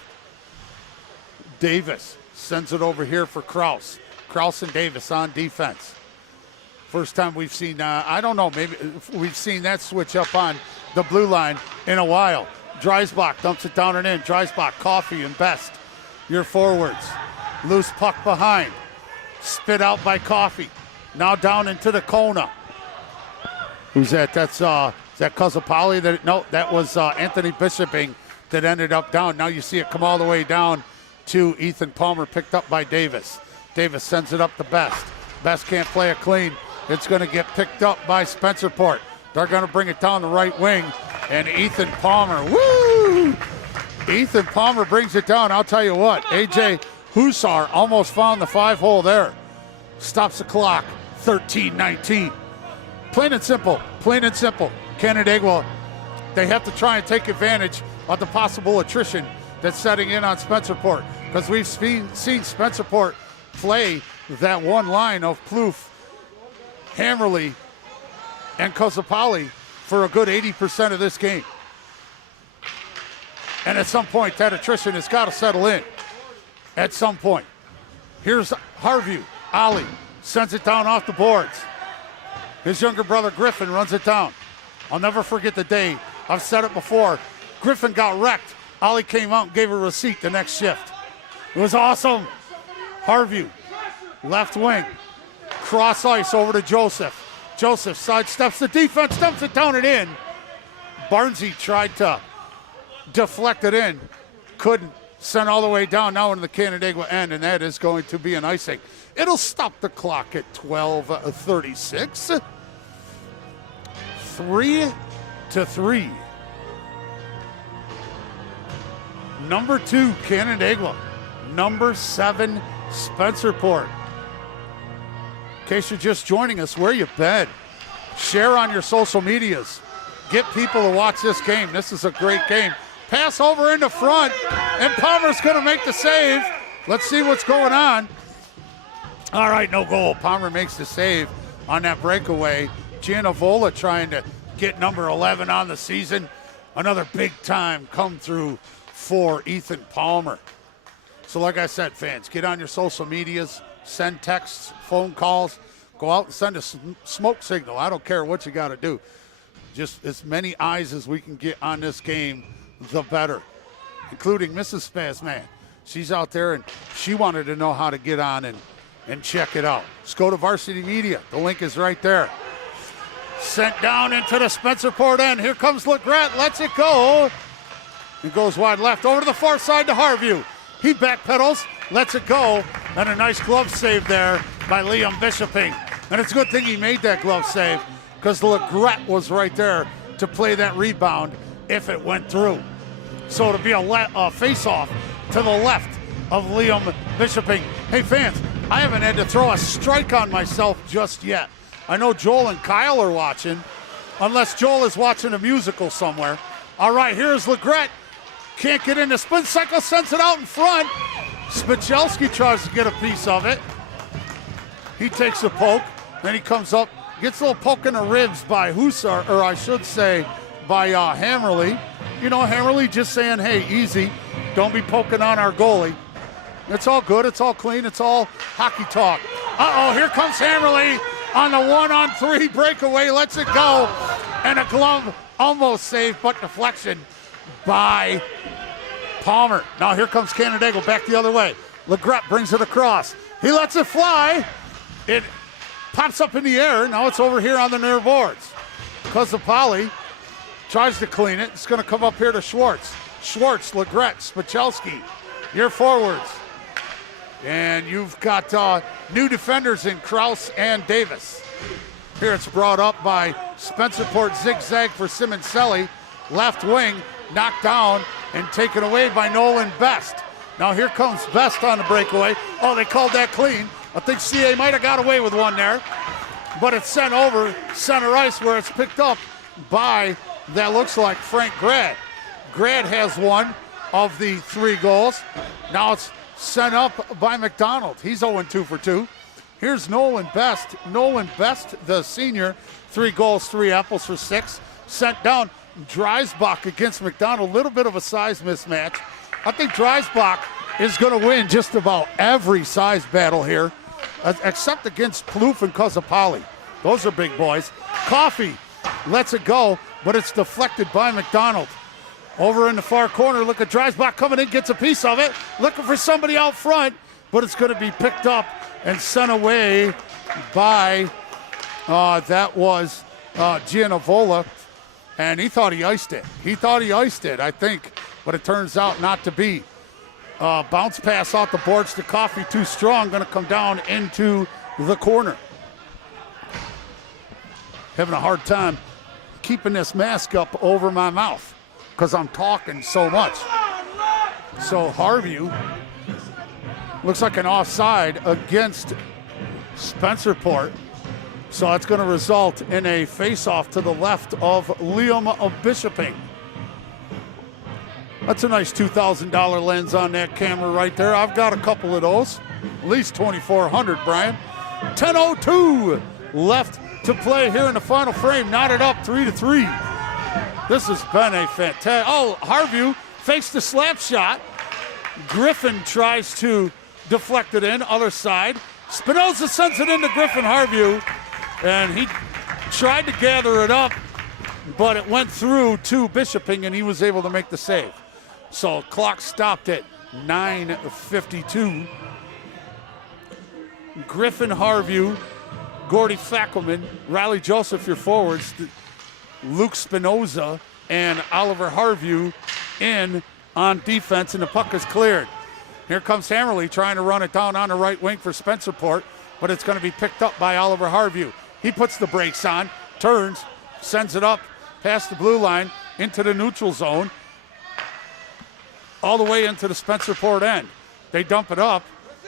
Davis sends it over here for Kraus. Kraus and Davis on defense. First time we've seen, I don't know, maybe we've seen that switch up on the blue line in a while. Dreisbach dumps it down and in. Dreisbach, Coffey, and Best. Your forwards. Loose puck behind. Spit out by Coffey. Now down into the Kona. Who's that? That's is that Kozapali? No, that was Anthony Bishoping that ended up down. Now you see it come all the way down to Ethan Palmer, picked up by Davis. Davis sends it up to Best. Best can't play it clean. It's going to get picked up by Spencerport. They're going to bring it down the right wing. And Ethan Palmer, woo! Ethan Palmer brings it down. I'll tell you what, A.J. Hussar almost found the 5-hole there. Stops the clock, 13-19. Plain and simple, plain and simple. Canandaigua, they have to try and take advantage of the possible attrition that's setting in on Spencerport, because we've seen Spencerport play that one line of Plouffe, Hammerly, and Kozapali for a good 80% of this game. And at some point, that attrition has got to settle in. At some point. Here's Harvey. Ali sends it down off the boards. His younger brother Griffin runs it down. I'll never forget the day. I've said it before. Griffin got wrecked. Ali came out and gave a receipt the next shift. It was awesome. Harvey, left wing. Cross ice over to Joseph. Joseph sidesteps the defense, dumps it down and in. Barnesy tried to deflect it in. Couldn't. Sent all the way down now into the Canandaigua end, and that is going to be an icing. It'll stop the clock at 12:36. 3-3. Number 2, Canandaigua. Number 7, Spencerport. In case you're just joining us, where you been? Share on your social medias. Get people to watch this game. This is a great game. Pass over into front, and Palmer's going to make the save. Let's see what's going on. All right, no goal. Palmer makes the save on that breakaway. Gianavola trying to get number 11 on the season. Another big time come through for Ethan Palmer. So like I said, fans, get on your social medias, send texts, phone calls, go out and send a smoke signal. I don't care what you got to do. Just as many eyes as we can get on this game, the better, including Mrs. Spazman. She's out there and she wanted to know how to get on and check it out. Just go to Varsity Media. The link is right there. Sent down into the Spencerport end. Here comes Legret, lets it go. It goes wide left over to the far side to Harvey. He backpedals, lets it go, and a nice glove save there by Liam Bishoping. And it's a good thing he made that glove save, because Legret was right there to play that rebound if it went through. So it'll be a face-off to the left of Liam Bishoping. Hey fans, I haven't had to throw a strike on myself just yet. I know Joel and Kyle are watching, unless Joel is watching a musical somewhere. All right, here's Legrette. Can't get in the spin cycle, sends it out in front. Spichelski tries to get a piece of it. He takes a poke, then he comes up, gets a little poke in the ribs by Hussar, or I should say by Hammerly. You know, Hammerly just saying, hey, easy, don't be poking on our goalie. It's all good, it's all clean, it's all hockey talk. Uh-oh, here comes Hammerly on the 1-on-3 breakaway, lets it go, and a glove almost saved, but deflection by Palmer. Now here comes Canandaigua back the other way. Legrette brings it across. He lets it fly. It pops up in the air. Now it's over here on the near boards. Kozapali tries to clean it. It's going to come up here to Schwartz. Schwartz, Legrette, Spichelski, your forwards. And you've got new defenders in Kraus and Davis. Here it's brought up by Spencerport, zigzag for Simoncelli. Left wing, knocked down and taken away by Nolan Best. Now here comes Best on the breakaway. Oh, they called that clean. I think CA might have got away with one there. But it's sent over center ice where it's picked up by, that looks like Frank Grad. Grad has one of the 3 goals. Now it's sent up by McDonald. He's 0-2 for 2. Here's Nolan Best. Nolan Best, the senior, 3 goals, 3 apples for 6. Sent down. Dreisbach against McDonald, a little bit of a size mismatch. I think Dreisbach is going to win just about every size battle here, except against Plouffe and Kozapali. Those are big boys. Coffee lets it go, but it's deflected by McDonald. Over in the far corner, look at Dreisbach coming in, gets a piece of it, looking for somebody out front, but it's going to be picked up and sent away by, that was Gianavola. And he thought he iced it. I think, but it turns out not to be. Bounce pass off the boards to Coffey, too strong, gonna come down into the corner. Having a hard time keeping this mask up over my mouth because I'm talking so much. So Harvey looks like an offside against Spencerport. So that's going to result in a face-off to the left of Liam of Bishoping. That's a nice $2,000 lens on that camera right there. I've got a couple of those. At least 2,400, Brian. 10:02 left to play here in the final frame. Knotted up 3-3. This has been a fantastic... Oh, Harvey fakes the slap shot. Griffin tries to deflect it in, other side. Spinoza sends it into Griffin Harvey. And he tried to gather it up, but it went through to Bishoping, and he was able to make the save. So clock stopped at 9:52. Griffin Harvey, Gordy Fackelman, Riley Joseph, your forwards, Luke Spinoza, and Oliver Harvey in on defense, and the puck is cleared. Here comes Hammerly trying to run it down on the right wing for Spencerport, but it's going to be picked up by Oliver Harvey. He puts the brakes on, turns, sends it up past the blue line into the neutral zone, all the way into the Spencerport end. They dump it up,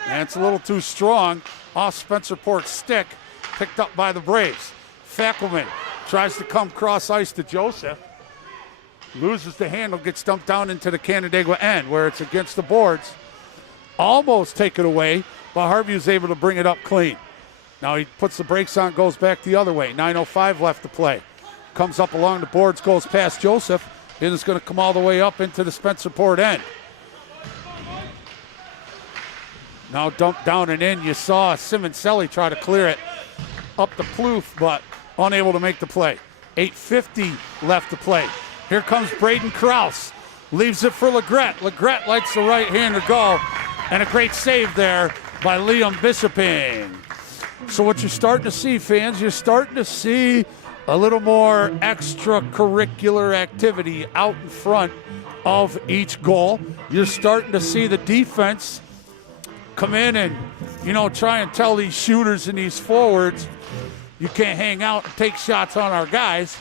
and it's a little too strong off Spencerport's stick, picked up by the Braves. Fackelman tries to come cross ice to Joseph, loses the handle, gets dumped down into the Canandaigua end where it's against the boards. Almost taken away, but Harvey was able to bring it up clean. Now he puts the brakes on, goes back the other way. 9:05 left to play. Comes up along the boards, goes past Joseph, and is going to come all the way up into the Spencerport end. Now dumped down and in. You saw Simoncelli try to clear it up the Plouffe, but unable to make the play. 8:50 left to play. Here comes Braden Krause. Leaves it for Legrette. Legrette likes the right-hander go, and a great save there by Liam Bishoping. So what you're starting to see, fans, you're starting to see a little more extracurricular activity out in front of each goal. You're starting to see the defense come in and, try and tell these shooters and these forwards, you can't hang out and take shots on our guys.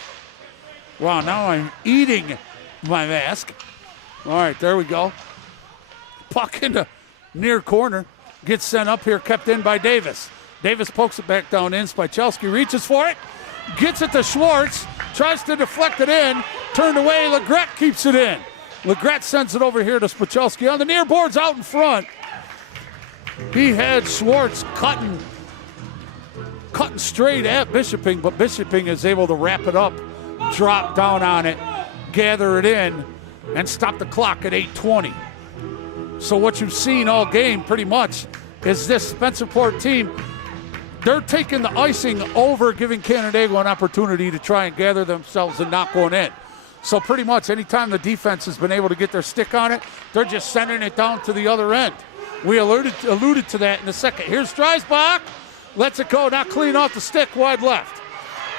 Wow, now I'm eating my mask. All right, there we go. Puck in the near corner. gets sent up here, kept in by Davis. Davis pokes it back down in. Spichelski reaches for it, gets it to Schwartz, tries to deflect it in, turned away. Legret keeps it in. Legret sends it over here to Spichelski on the near boards out in front. He had Schwartz cutting straight at Bishoping, but Bishoping is able to wrap it up, drop down on it, gather it in, and stop the clock at 8:20. So what you've seen all game pretty much is this Spencerport team, they're taking the icing over, giving Canandaigua an opportunity to try and gather themselves and knock one in. So pretty much anytime the defense has been able to get their stick on it, they're just sending it down to the other end. We alluded to that in a second. Here's Dreisbach. Lets it go, not clean off the stick, wide left.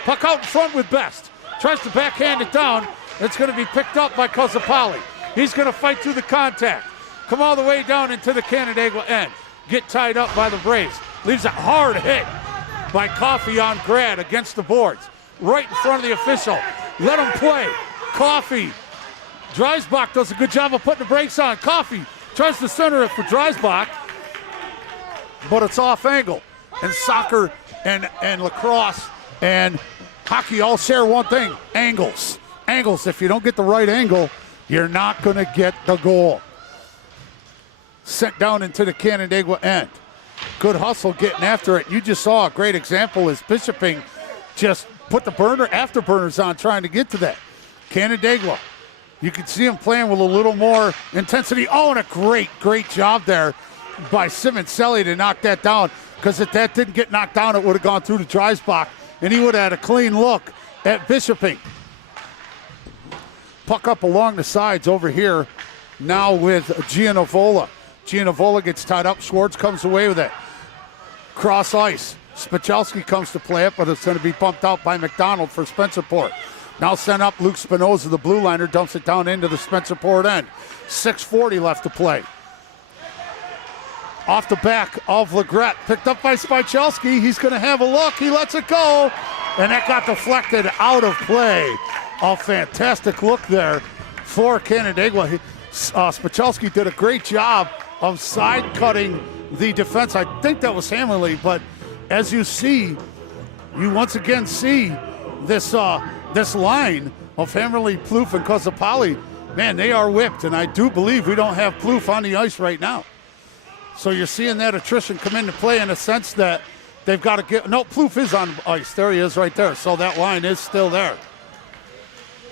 Puck out in front with Best. Tries to backhand it down. It's going to be picked up by Kozapali. He's going to fight through the contact. Come all the way down into the Canandaigua end. Get tied up by the Braves. Leaves a hard hit by Coffey on Grad against the boards. Right in front of the official. Let him play. Coffey. Dreisbach does a good job of putting the brakes on. Coffey tries to center it for Dreisbach, but it's off angle. And soccer and lacrosse and hockey all share one thing, angles. Angles, if you don't get the right angle, you're not going to get the goal. Sent down into the Canandaigua end. Good hustle getting after it. You just saw a great example as Bishoping just put the afterburners on trying to get to that. Canandaigua, you can see him playing with a little more intensity. Oh, and a great job there by Simoncelli to knock that down. Because if that didn't get knocked down, it would have gone through to Dreisbach, and he would have had a clean look at Bishoping. Puck up along the sides over here now with Gianavola. Gianavola gets tied up. Schwartz comes away with it. Cross ice. Spichelski comes to play it, but it's going to be bumped out by McDonald for Spencerport. Now sent up Luke Spinoza, the blue liner, dumps it down into the Spencerport end. 6:40 left to play. Off the back of Legret, picked up by Spichelski. He's going to have a look. He lets it go, and that got deflected out of play. A fantastic look there for Canandaigua. Spichelski did a great job of side cutting the defense. I think that was Hammerly, but as you see, you once again see this line of Hammerly, Plouffe, and Kozapali. Man, they are whipped, and I do believe we don't have Plouffe on the ice right now. So you're seeing that attrition come into play in a sense that they've got to get. No, Plouffe is on ice. There he is right there. So that line is still there.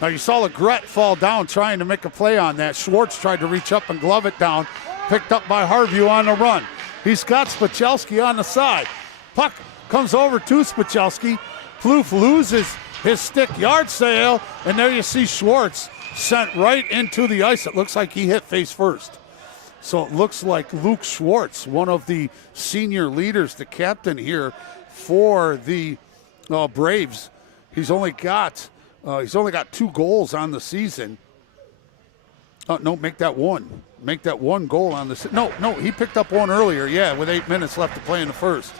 Now you saw Legret fall down trying to make a play on that. Schwartz tried to reach up and glove it down. Picked up by Harview on the run. He's got Spichelski on the side. Puck comes over to Spichelski. Plouffe loses his stick yard sale. And there you see Schwartz sent right into the ice. It looks like he hit face first. So it looks like Luke Schwartz, one of the senior leaders, the captain here for the Braves. He's only got 2 goals on the season. No, make that one. Make that one goal on the season. No, he picked up one earlier, yeah, with 8 minutes left to play in the first.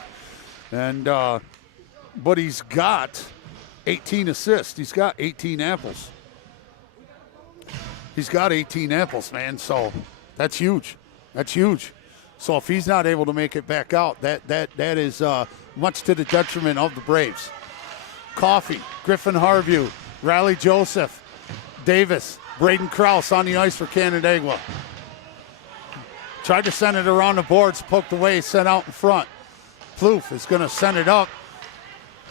And but he's got 18 assists. He's got 18 apples. He's got 18 apples, man, so that's huge. That's huge. So if he's not able to make it back out, that is much to the detriment of the Braves. Coffey, Griffin Harview, Riley Joseph, Davis, Braden Krause on the ice for Canandaigua. Tried to send it around the boards, poked away, sent out in front. Plouffe is going to send it up.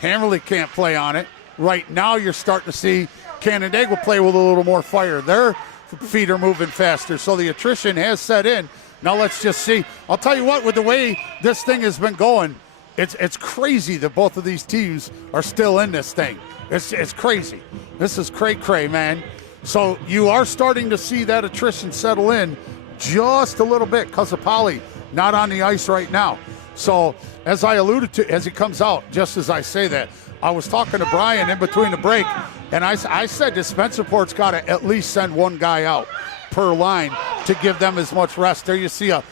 Hammerly can't play on it. Right now you're starting to see Canandaigua play with a little more fire. Their feet are moving faster, so the attrition has set in. Now let's just see. I'll tell you what, with the way this thing has been going, it's crazy that both of these teams are still in this thing. It's crazy. This is cray-cray, man. So you are starting to see that attrition settle in just a little bit. Kozapali not on the ice right now. So as I alluded to, as he comes out, just as I say that, I was talking to Brian in between the break, and I said that Spencerport's got to at least send one guy out per line to give them as much rest. There you see an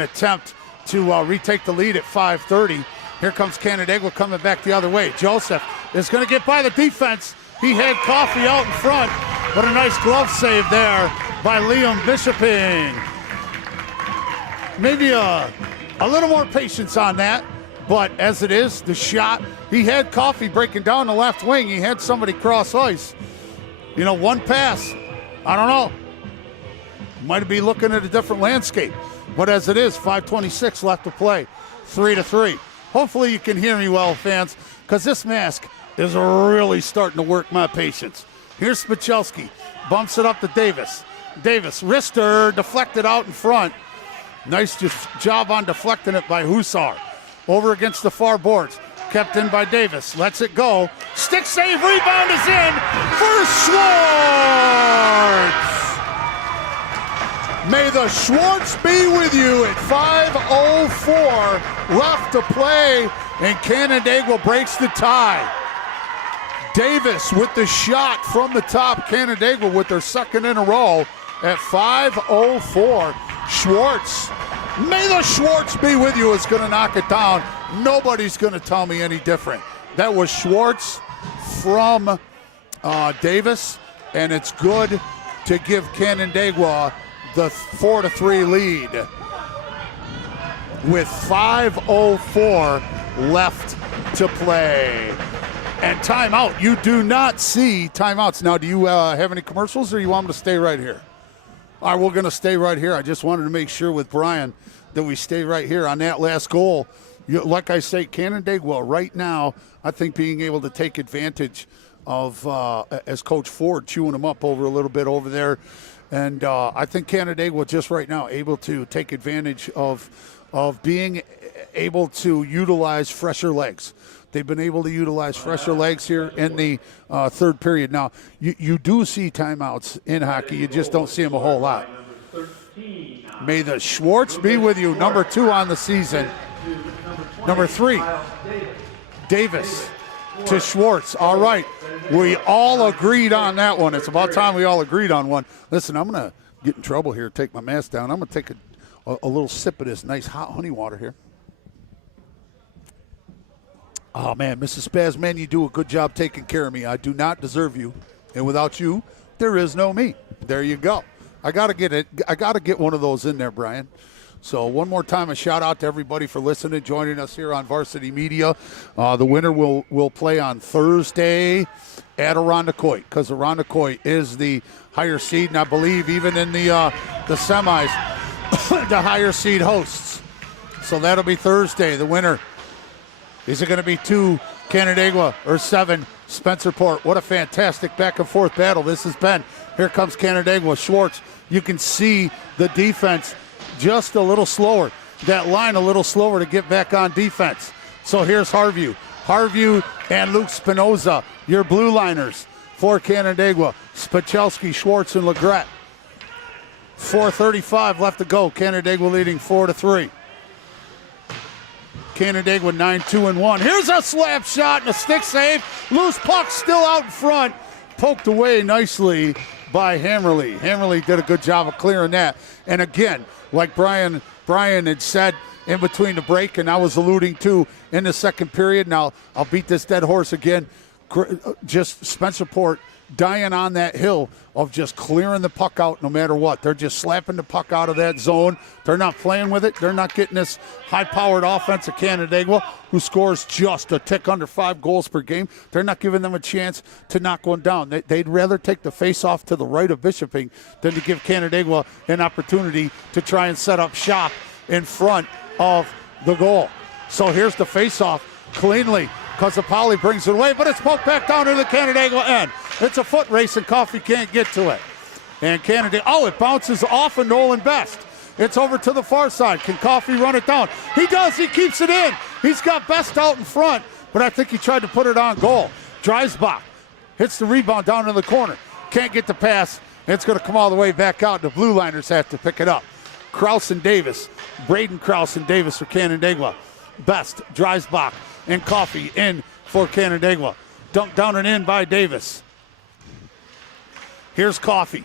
attempt to retake the lead at 5:30. Here comes Canandaigua coming back the other way. Joseph is going to get by the defense. He had Coffey out in front, but a nice glove save there by Liam Bishoping. Maybe A little more patience on that, but as it is, the shot, he had Coffee breaking down the left wing. He had somebody cross ice. You know, one pass, I don't know. Might be looking at a different landscape. But as it is, 5:26 left to play, 3-3. Hopefully you can hear me well, fans, because this mask is really starting to work my patience. Here's Spachelski, bumps it up to Davis. Davis, wrister, deflected out in front. Nice job on deflecting it by Hussar. Over against the far boards, kept in by Davis, lets it go. Stick save, rebound is in for Schwartz. May the Schwartz be with you at 5:04 left to play, and Canandaigua breaks the tie. Davis with the shot from the top. Canandaigua with their second in a row at 5:04. Schwartz, may the Schwartz be with you, is going to knock it down. Nobody's going to tell me any different. That was Schwartz from Davis, and it's good to give Canandaigua the 4-3 lead with 5:04 left to play. And timeout. You do not see timeouts. Now, do you have any commercials, or you want them to stay right here? All right, we're going to stay right here. I just wanted to make sure with Brian that we stay right here on that last goal. Like I say, Canandaigua right now, I think being able to take advantage of, as Coach Ford chewing them up over a little bit over there. And I think Canandaigua just right now able to take advantage of being able to utilize fresher legs. They've been able to utilize fresher legs here in the third period. Now, you do see timeouts in hockey. You just don't see them a whole lot. May the Schwartz be with you. Number 2 on the season. Number 3, Davis to Schwartz. All right. We all agreed on that one. It's about time we all agreed on one. Listen, I'm going to get in trouble here, take my mask down. I'm going to take a little sip of this nice hot honey water here. Oh, man, Mrs. Spaz, man, you do a good job taking care of me. I do not deserve you. And without you, there is no me. There you go. I got to get it. I got to get one of those in there, Brian. So one more time, a shout out to everybody for listening, joining us here on Varsity Media. The winner will play on Thursday at Irondequoit, because Irondequoit is the higher seed, and I believe even in the semis, the higher seed hosts. So that'll be Thursday. The winner. Is it going to be 2 Canandaigua or 7 Spencerport? What a fantastic back and forth battle this has been. Here comes Canandaigua. Schwartz, you can see the defense just a little slower. That line a little slower to get back on defense. So here's Harvey. Harvey and Luke Spinoza, your blue liners for Canandaigua. Spachelski, Schwartz, and Legrette. 4:35 left to go. Canandaigua leading 4-3. Canandaigua 9-2-1. Here's a slap shot and a stick save. Loose puck still out in front. Poked away nicely by Hammerly. Hammerly did a good job of clearing that. And again, like Brian had said in between the break, and I was alluding to in the second period. Now, I'll beat this dead horse again. Just Spencerport dying on that hill of just clearing the puck out no matter what. They're just slapping the puck out of that zone. They're not playing with it. They're not getting this high-powered offense of Canandaigua, who scores just a tick under 5 goals per game. They're not giving them a chance to knock one down. They'd rather take the face-off to the right of Bishoping than to give Canandaigua an opportunity to try and set up shop in front of the goal. So here's the face-off cleanly. Causapali brings it away, but it's poked back down to the Canandaigua end. It's a foot race, and Coffee can't get to it. And Canandaigua, it bounces off of Nolan Best. It's over to the far side. Can Coffee run it down? He does. He keeps it in. He's got Best out in front, but I think he tried to put it on goal. Dreisbach hits the rebound down in the corner. Can't get the pass. It's going to come all the way back out. The Blue Liners have to pick it up. Krause and Davis. Braden Krause and Davis for Canandaigua. Best, Dreisbach, and Coffee in for Canandaigua. Dumped down and in by Davis. Here's Coffee.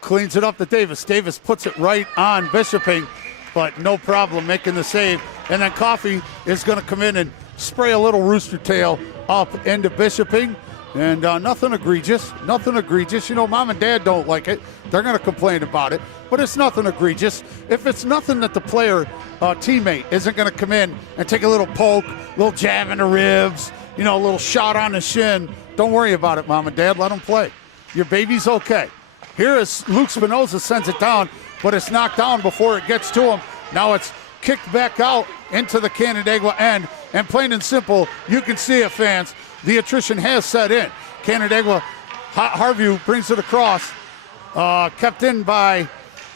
Cleans it up to Davis. Davis puts it right on Bishoping, but no problem making the save. And then Coffee is going to come in and spray a little rooster tail up into Bishoping. And nothing egregious, nothing egregious. You know, mom and dad don't like it. They're going to complain about it, but it's nothing egregious. If it's nothing that the player teammate isn't going to come in and take a little poke, a little jab in the ribs, you know, a little shot on the shin, don't worry about it, mom and dad. Let them play. Your baby's okay. Here is Luke Spinoza sends it down, but it's knocked down before it gets to him. Now it's kicked back out into the Canandaigua end, and plain and simple, you can see it, fans. The attrition has set in. Canandaigua, Harvey brings it across. Kept in by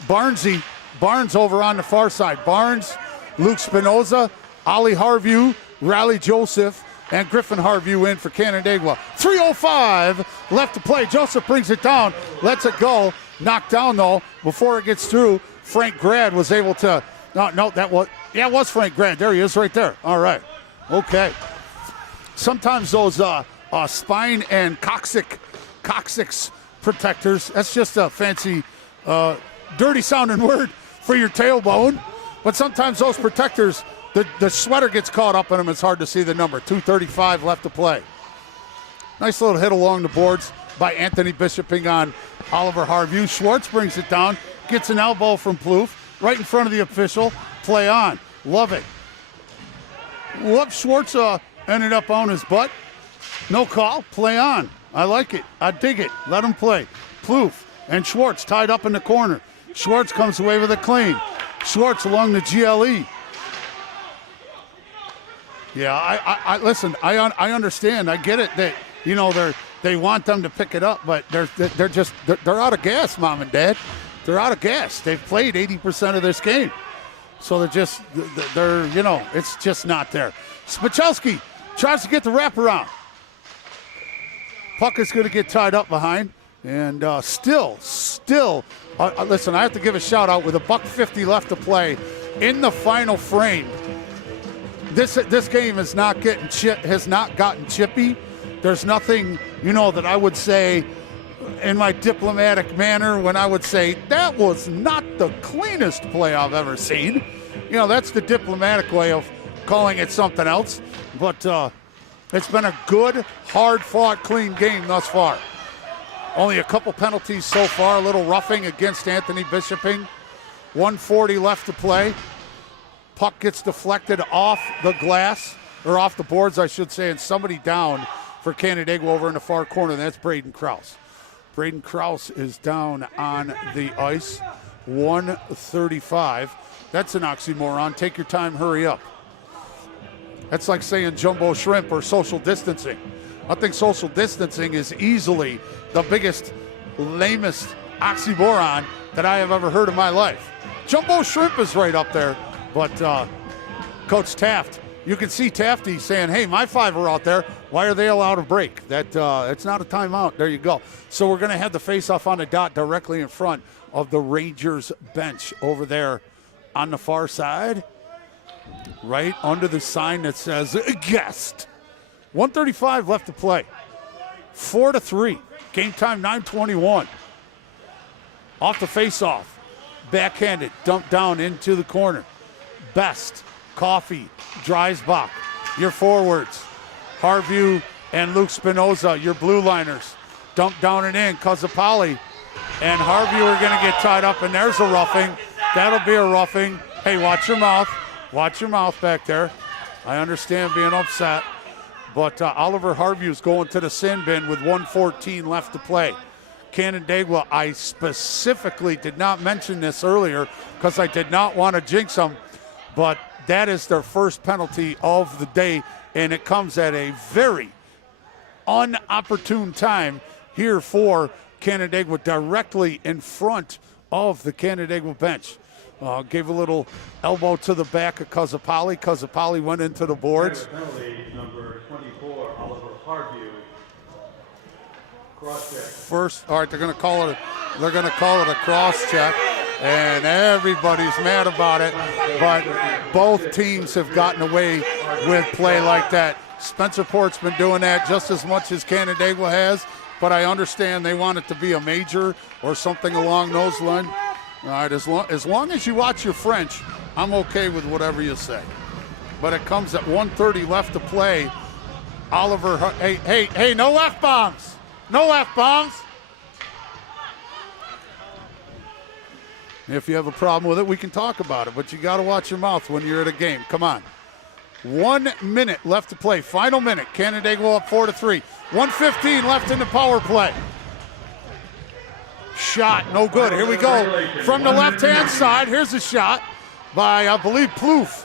Barnesy. Barnes over on the far side. Barnes, Luke Spinoza, Ali Harvey, Riley Joseph, and Griffin Harvey in for Canandaigua. 3:05 left to play. Joseph brings it down, lets it go. Knocked down, though, before it gets through. Frank Grad was able to, it was Frank Grad. There he is right there. All right. Okay. Sometimes those spine and coccyx protectors, that's just a fancy, dirty sounding word for your tailbone. But sometimes those protectors, the sweater gets caught up in them. It's hard to see the number. 2:35 left to play. Nice little hit along the boards by Anthony Bishoping on Oliver Harvey. Schwartz brings it down, gets an elbow from Plouffe, right in front of the official. Play on. Love it. Whoop, Schwartz ended up on his butt. No call. Play on. I like it. I dig it. Let him play. Plouffe and Schwartz tied up in the corner. Schwartz comes away with a clean. Schwartz along the GLE. Yeah, I listen. I understand. I get it that, you know, they want them to pick it up, but they're out of gas, mom and dad. They're out of gas. They've played 80% of this game, so they're you know, it's just not there. Spachelski tries to get the wraparound. Puck is going to get tied up behind, and still. Listen, I have to give a shout out with $1:50 left to play in the final frame. This game has not gotten chippy. There's nothing, you know, that I would say in my diplomatic manner when I would say that was not the cleanest play I've ever seen. You know, that's the diplomatic way of calling it something else. But it's been a good, hard-fought, clean game thus far. Only a couple penalties so far. A little roughing against Anthony Bishoping. 1:40 left to play. Puck gets deflected off the glass, or off the boards, I should say, and somebody down for Canandaigua over in the far corner. That's Braden Krause. Braden Krause is down on the ice. 1:35. That's an oxymoron. Take your time, hurry up. That's like saying jumbo shrimp or social distancing. I think social distancing is easily the biggest, lamest oxymoron that I have ever heard in my life. Jumbo shrimp is right up there, but Coach Taft, you can see Tafty saying, hey, my five are out there. Why are they allowed a break? It's not a timeout. There you go. So we're going to have the face-off on the dot directly in front of the Rangers bench over there on the far side, right under the sign that says guest. 1:35 left to play. 4-3. Game time 9:21. Off the face-off. Backhanded. Dumped down into the corner. Best. Coffee. Dreisbach. Your forwards. Harvey and Luke Spinoza, your blue liners. Dump down and in. Kazapali and Harvey are going to get tied up, and there's a roughing. That'll be a roughing. Hey, watch your mouth. Watch your mouth back there. I understand being upset. But Oliver Harvey is going to the sin bin with 1:14 left to play. Canandaigua, I specifically did not mention this earlier because I did not want to jinx them, but that is their first penalty of the day, and it comes at a very unopportune time here for Canandaigua, directly in front of the Canandaigua bench. Gave a little elbow to the back of Kazapali. Kazapali went into the boards. Penalty number 24, Oliver Harvey. Cross check. First, all right, they're going to call it a cross check, and everybody's mad about it. But both teams have gotten away with play like that. Spencerport's been doing that just as much as Canandaigua has, but I understand they want it to be a major or something along those lines. All right, as long as you watch your French, I'm okay with whatever you say. But it comes at 1:30 left to play. Oliver, hey, no F-bombs. No F-bombs. If you have a problem with it, we can talk about it, but you got to watch your mouth when you're at a game. Come on. 1 minute left to play. Final minute. Canandaigua up 4-3. 1:15 left in the power play. Shot, no good. Here we go. From the left-hand side, here's a shot by, I believe, Plouffe.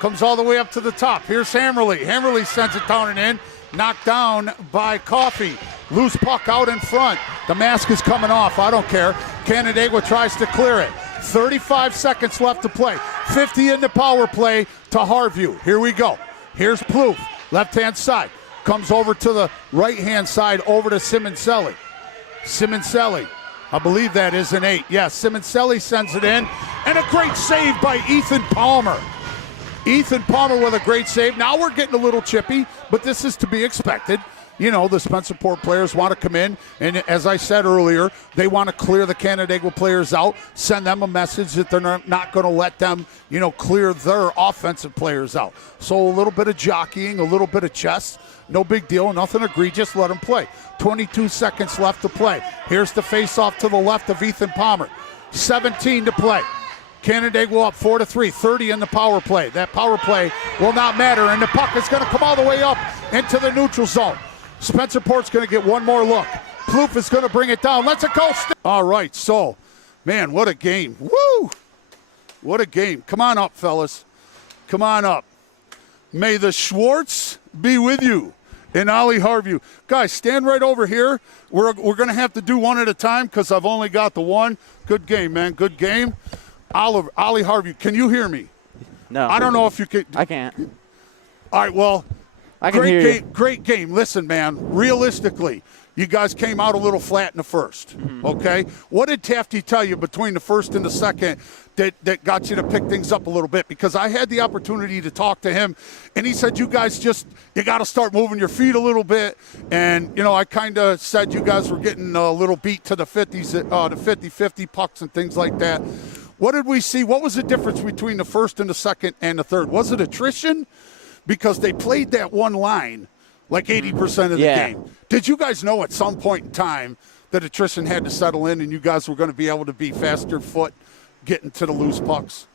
Comes all the way up to the top. Here's Hammerly. Hammerly sends it down and in. Knocked down by Coffey. Loose puck out in front. The mask is coming off. I don't care. Canandaigua tries to clear it. 35 seconds left to play. 50 in the power play to Harview. Here we go. Here's Plouffe. Left-hand side. Comes over to the right-hand side, over to Simoncelli. Simoncelli. I believe that is an 8. Yes, Simoncelli sends it in. And a great save by Ethan Palmer. Ethan Palmer with a great save. Now we're getting a little chippy, but this is to be expected. You know, the Spencerport players want to come in, and as I said earlier, they want to clear the Canandaigua players out, send them a message that they're not going to let them, clear their offensive players out. So a little bit of jockeying, a little bit of chess, no big deal, nothing egregious, let them play. 22 seconds left to play. Here's the face-off to the left of Ethan Palmer. 17 to play. Canandaigua up 4-3, 30 in the power play. That power play will not matter, and the puck is going to come all the way up into the neutral zone. Spencerport's going to get one more look. Plouffe is going to bring it down. Let's it go. All right, so, man, what a game. Woo! What a game. Come on up, fellas. Come on up. May the Schwartz be with you. And Ollie Harview. Guys, stand right over here. We're going to have to do one at a time because I've only got the one. Good game, man. Good game. Ollie Harview, can you hear me? No. I don't know if you can. I can't. All right, well, I can hear you. Great game. Listen, man, realistically, you guys came out a little flat in the first, okay? What did Tafty tell you between the first and the second that got you to pick things up a little bit? Because I had the opportunity to talk to him, and he said you guys you got to start moving your feet a little bit. And, I kind of said you guys were getting a little beat to the 50s, the 50-50 pucks and things like that. What did we see? What was the difference between the first and the second and the third? Was it attrition? Because they played that one line like 80% of the game. Did you guys know at some point in time that attrition had to settle in and you guys were going to be able to be faster foot getting to the loose pucks?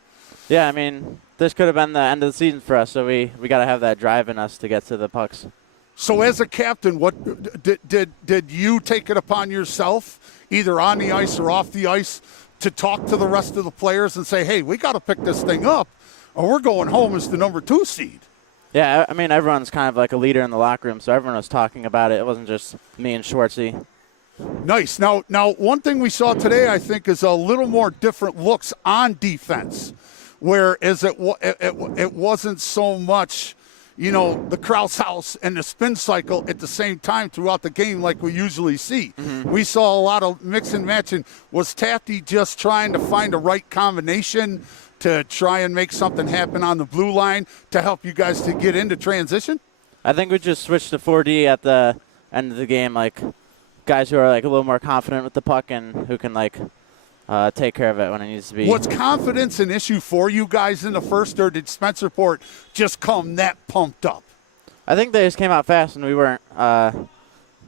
Yeah, I mean, this could have been the end of the season for us, so we got to have that drive in us to get to the pucks. So as a captain, what did you take it upon yourself, either on the ice or off the ice, to talk to the rest of the players and say, hey, we got to pick this thing up or we're going home as the number 2 seed? Yeah, I mean, everyone's kind of like a leader in the locker room, so everyone was talking about it. It wasn't just me and Schwartzy. Nice. Now, one thing we saw today, I think, is a little more different looks on defense, whereas it wasn't so much, the Krause house and the spin cycle at the same time throughout the game like we usually see. We saw a lot of mix and matching. Was Tafty just trying to find a right combination to try and make something happen on the blue line to help you guys to get into transition? I think we just switched to 4D at the end of the game, like guys who are like a little more confident with the puck and who can take care of it when it needs to be. Was confidence an issue for you guys in the first, or did Spencerport just come that pumped up? I think they just came out fast and we weren't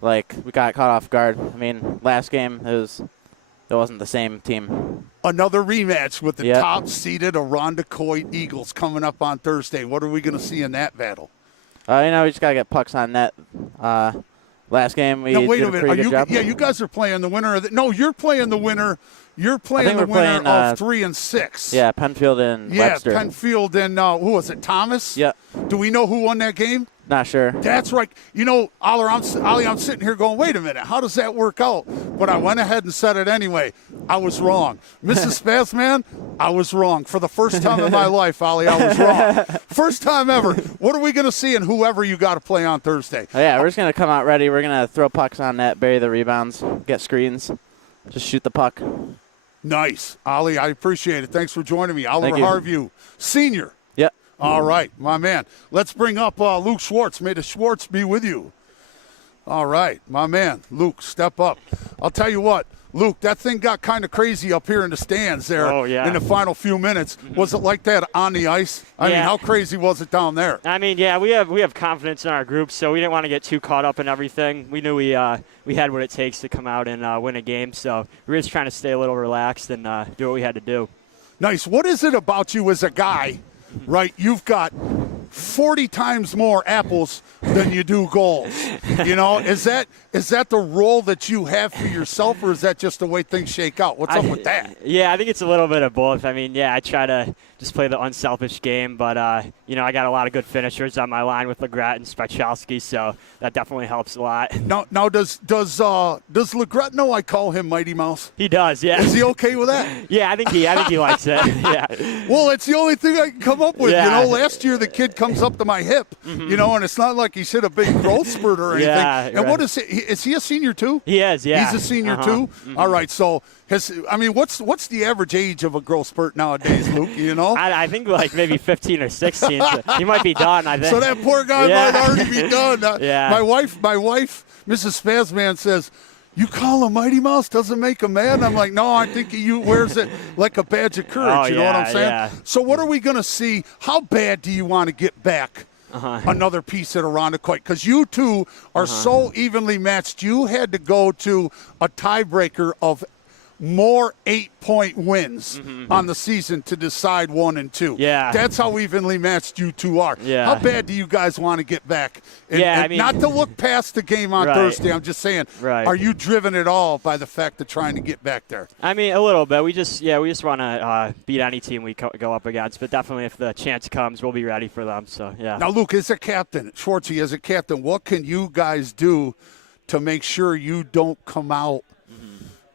we got caught off guard. I mean, last game it wasn't the same team. Another rematch with the top-seeded Irondequoit Eagles coming up on Thursday. What are we going to see in that battle? We just got to get pucks on net. Last game we did a pretty good job. Yeah, you guys are playing the winner of no, you're playing the winner. You're playing the winner of 3 and 6. Yeah, Penfield and Webster. Yeah, Penfield and who was it, Thomas? Yeah. Do we know who won that game? Not sure. That's right. Ollie, I'm sitting here going, wait a minute, how does that work out? But I went ahead and said it anyway. I was wrong. Mrs. Spathman, I was wrong. For the first time in my life, Ollie, I was wrong. First time ever. What are we going to see in whoever you got to play on Thursday? Oh, yeah, we're just going to come out ready. We're going to throw pucks on net, bury the rebounds, get screens, just shoot the puck. Nice. Ollie, I appreciate it. Thanks for joining me. Oliver Harview, senior. Yep. All right, my man. Let's bring up Luke Schwartz. May the Schwartz be with you. All right, my man. Luke, step up. I'll tell you what. Luke, that thing got kind of crazy up here in the stands there in the final few minutes. Was it like that on the ice? I mean, how crazy was it down there? I mean, yeah, we have confidence in our group, so we didn't want to get too caught up in everything. We knew we had what it takes to come out and win a game, so we were just trying to stay a little relaxed and do what we had to do. Nice. What is it about you as a guy, right? You've got 40 times more apples than you do goals. You know, is that the role that you have for yourself, or is that just the way things shake out? What's up with that? Yeah, I think it's a little bit of both. I mean, I try to just play the unselfish game, but, I got a lot of good finishers on my line with Legret and Spechalski, so that definitely helps a lot. Now does Legret know I call him Mighty Mouse? He does, yeah. Is he okay with that? Yeah, I think he likes it. Yeah. Well, it's the only thing I can come up with. Yeah. You know, last year the kid comes up to my hip, and it's not like he's hit a big growth spurt or anything. Yeah, and what is he? Is he a senior too? He is, yeah. He's a senior too? All right, so what's the average age of a growth spurt nowadays, Luke? You know? I think like maybe 15 or 16. So he might be done, I think. So that poor guy might already be done. Yeah. My wife, Mrs. Spazman, says, "You call him Mighty Mouse doesn't make him mad." I'm like, no, I think he wears it like a badge of courage. You know what I'm saying? Yeah. So what are we going to see? How bad do you want to get back another piece at Irondequoit? Because you two are so evenly matched. You had to go to a tiebreaker of more 8-point wins on the season to decide 1 and 2. Yeah. That's how evenly matched you two are. Yeah. How bad do you guys want to get back? And not to look past the game on Thursday. I'm just saying, are you driven at all by the fact of trying to get back there? I mean, a little bit. We just want to beat any team we go up against. But definitely if the chance comes, we'll be ready for them. So, yeah. Now, Luke, as a captain, Schwartzy, as a captain, what can you guys do to make sure you don't come out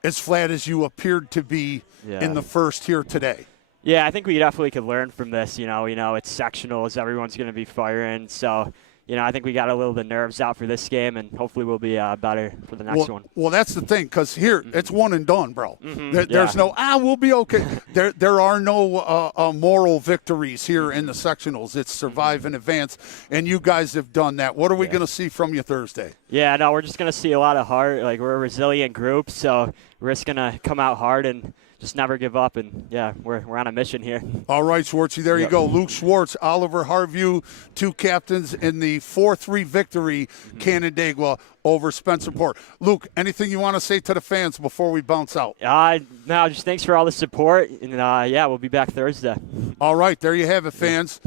as flat as you appeared to be in the first here today? Yeah, I think we definitely could learn from this. You know, it's sectionals. Everyone's going to be firing. So, I think we got to little the nerves out for this game, and hopefully we'll be better for the next one. Well, that's the thing, because here it's one and done, bro. There's no, we'll be okay. There are no moral victories here in the sectionals. It's survive and advance, and you guys have done that. What are we going to see from you Thursday? Yeah, no, we're just going to see a lot of heart. Like, we're a resilient group, so we're just going to come out hard and just never give up, and we're on a mission here. All right, Schwartzy, there you go. Luke Schwartz, Oliver Harview, two captains in the 4-3 victory, Canandaigua over Spencerport. Luke, anything you want to say to the fans before we bounce out? No, just thanks for all the support, and we'll be back Thursday. All right, there you have it, fans.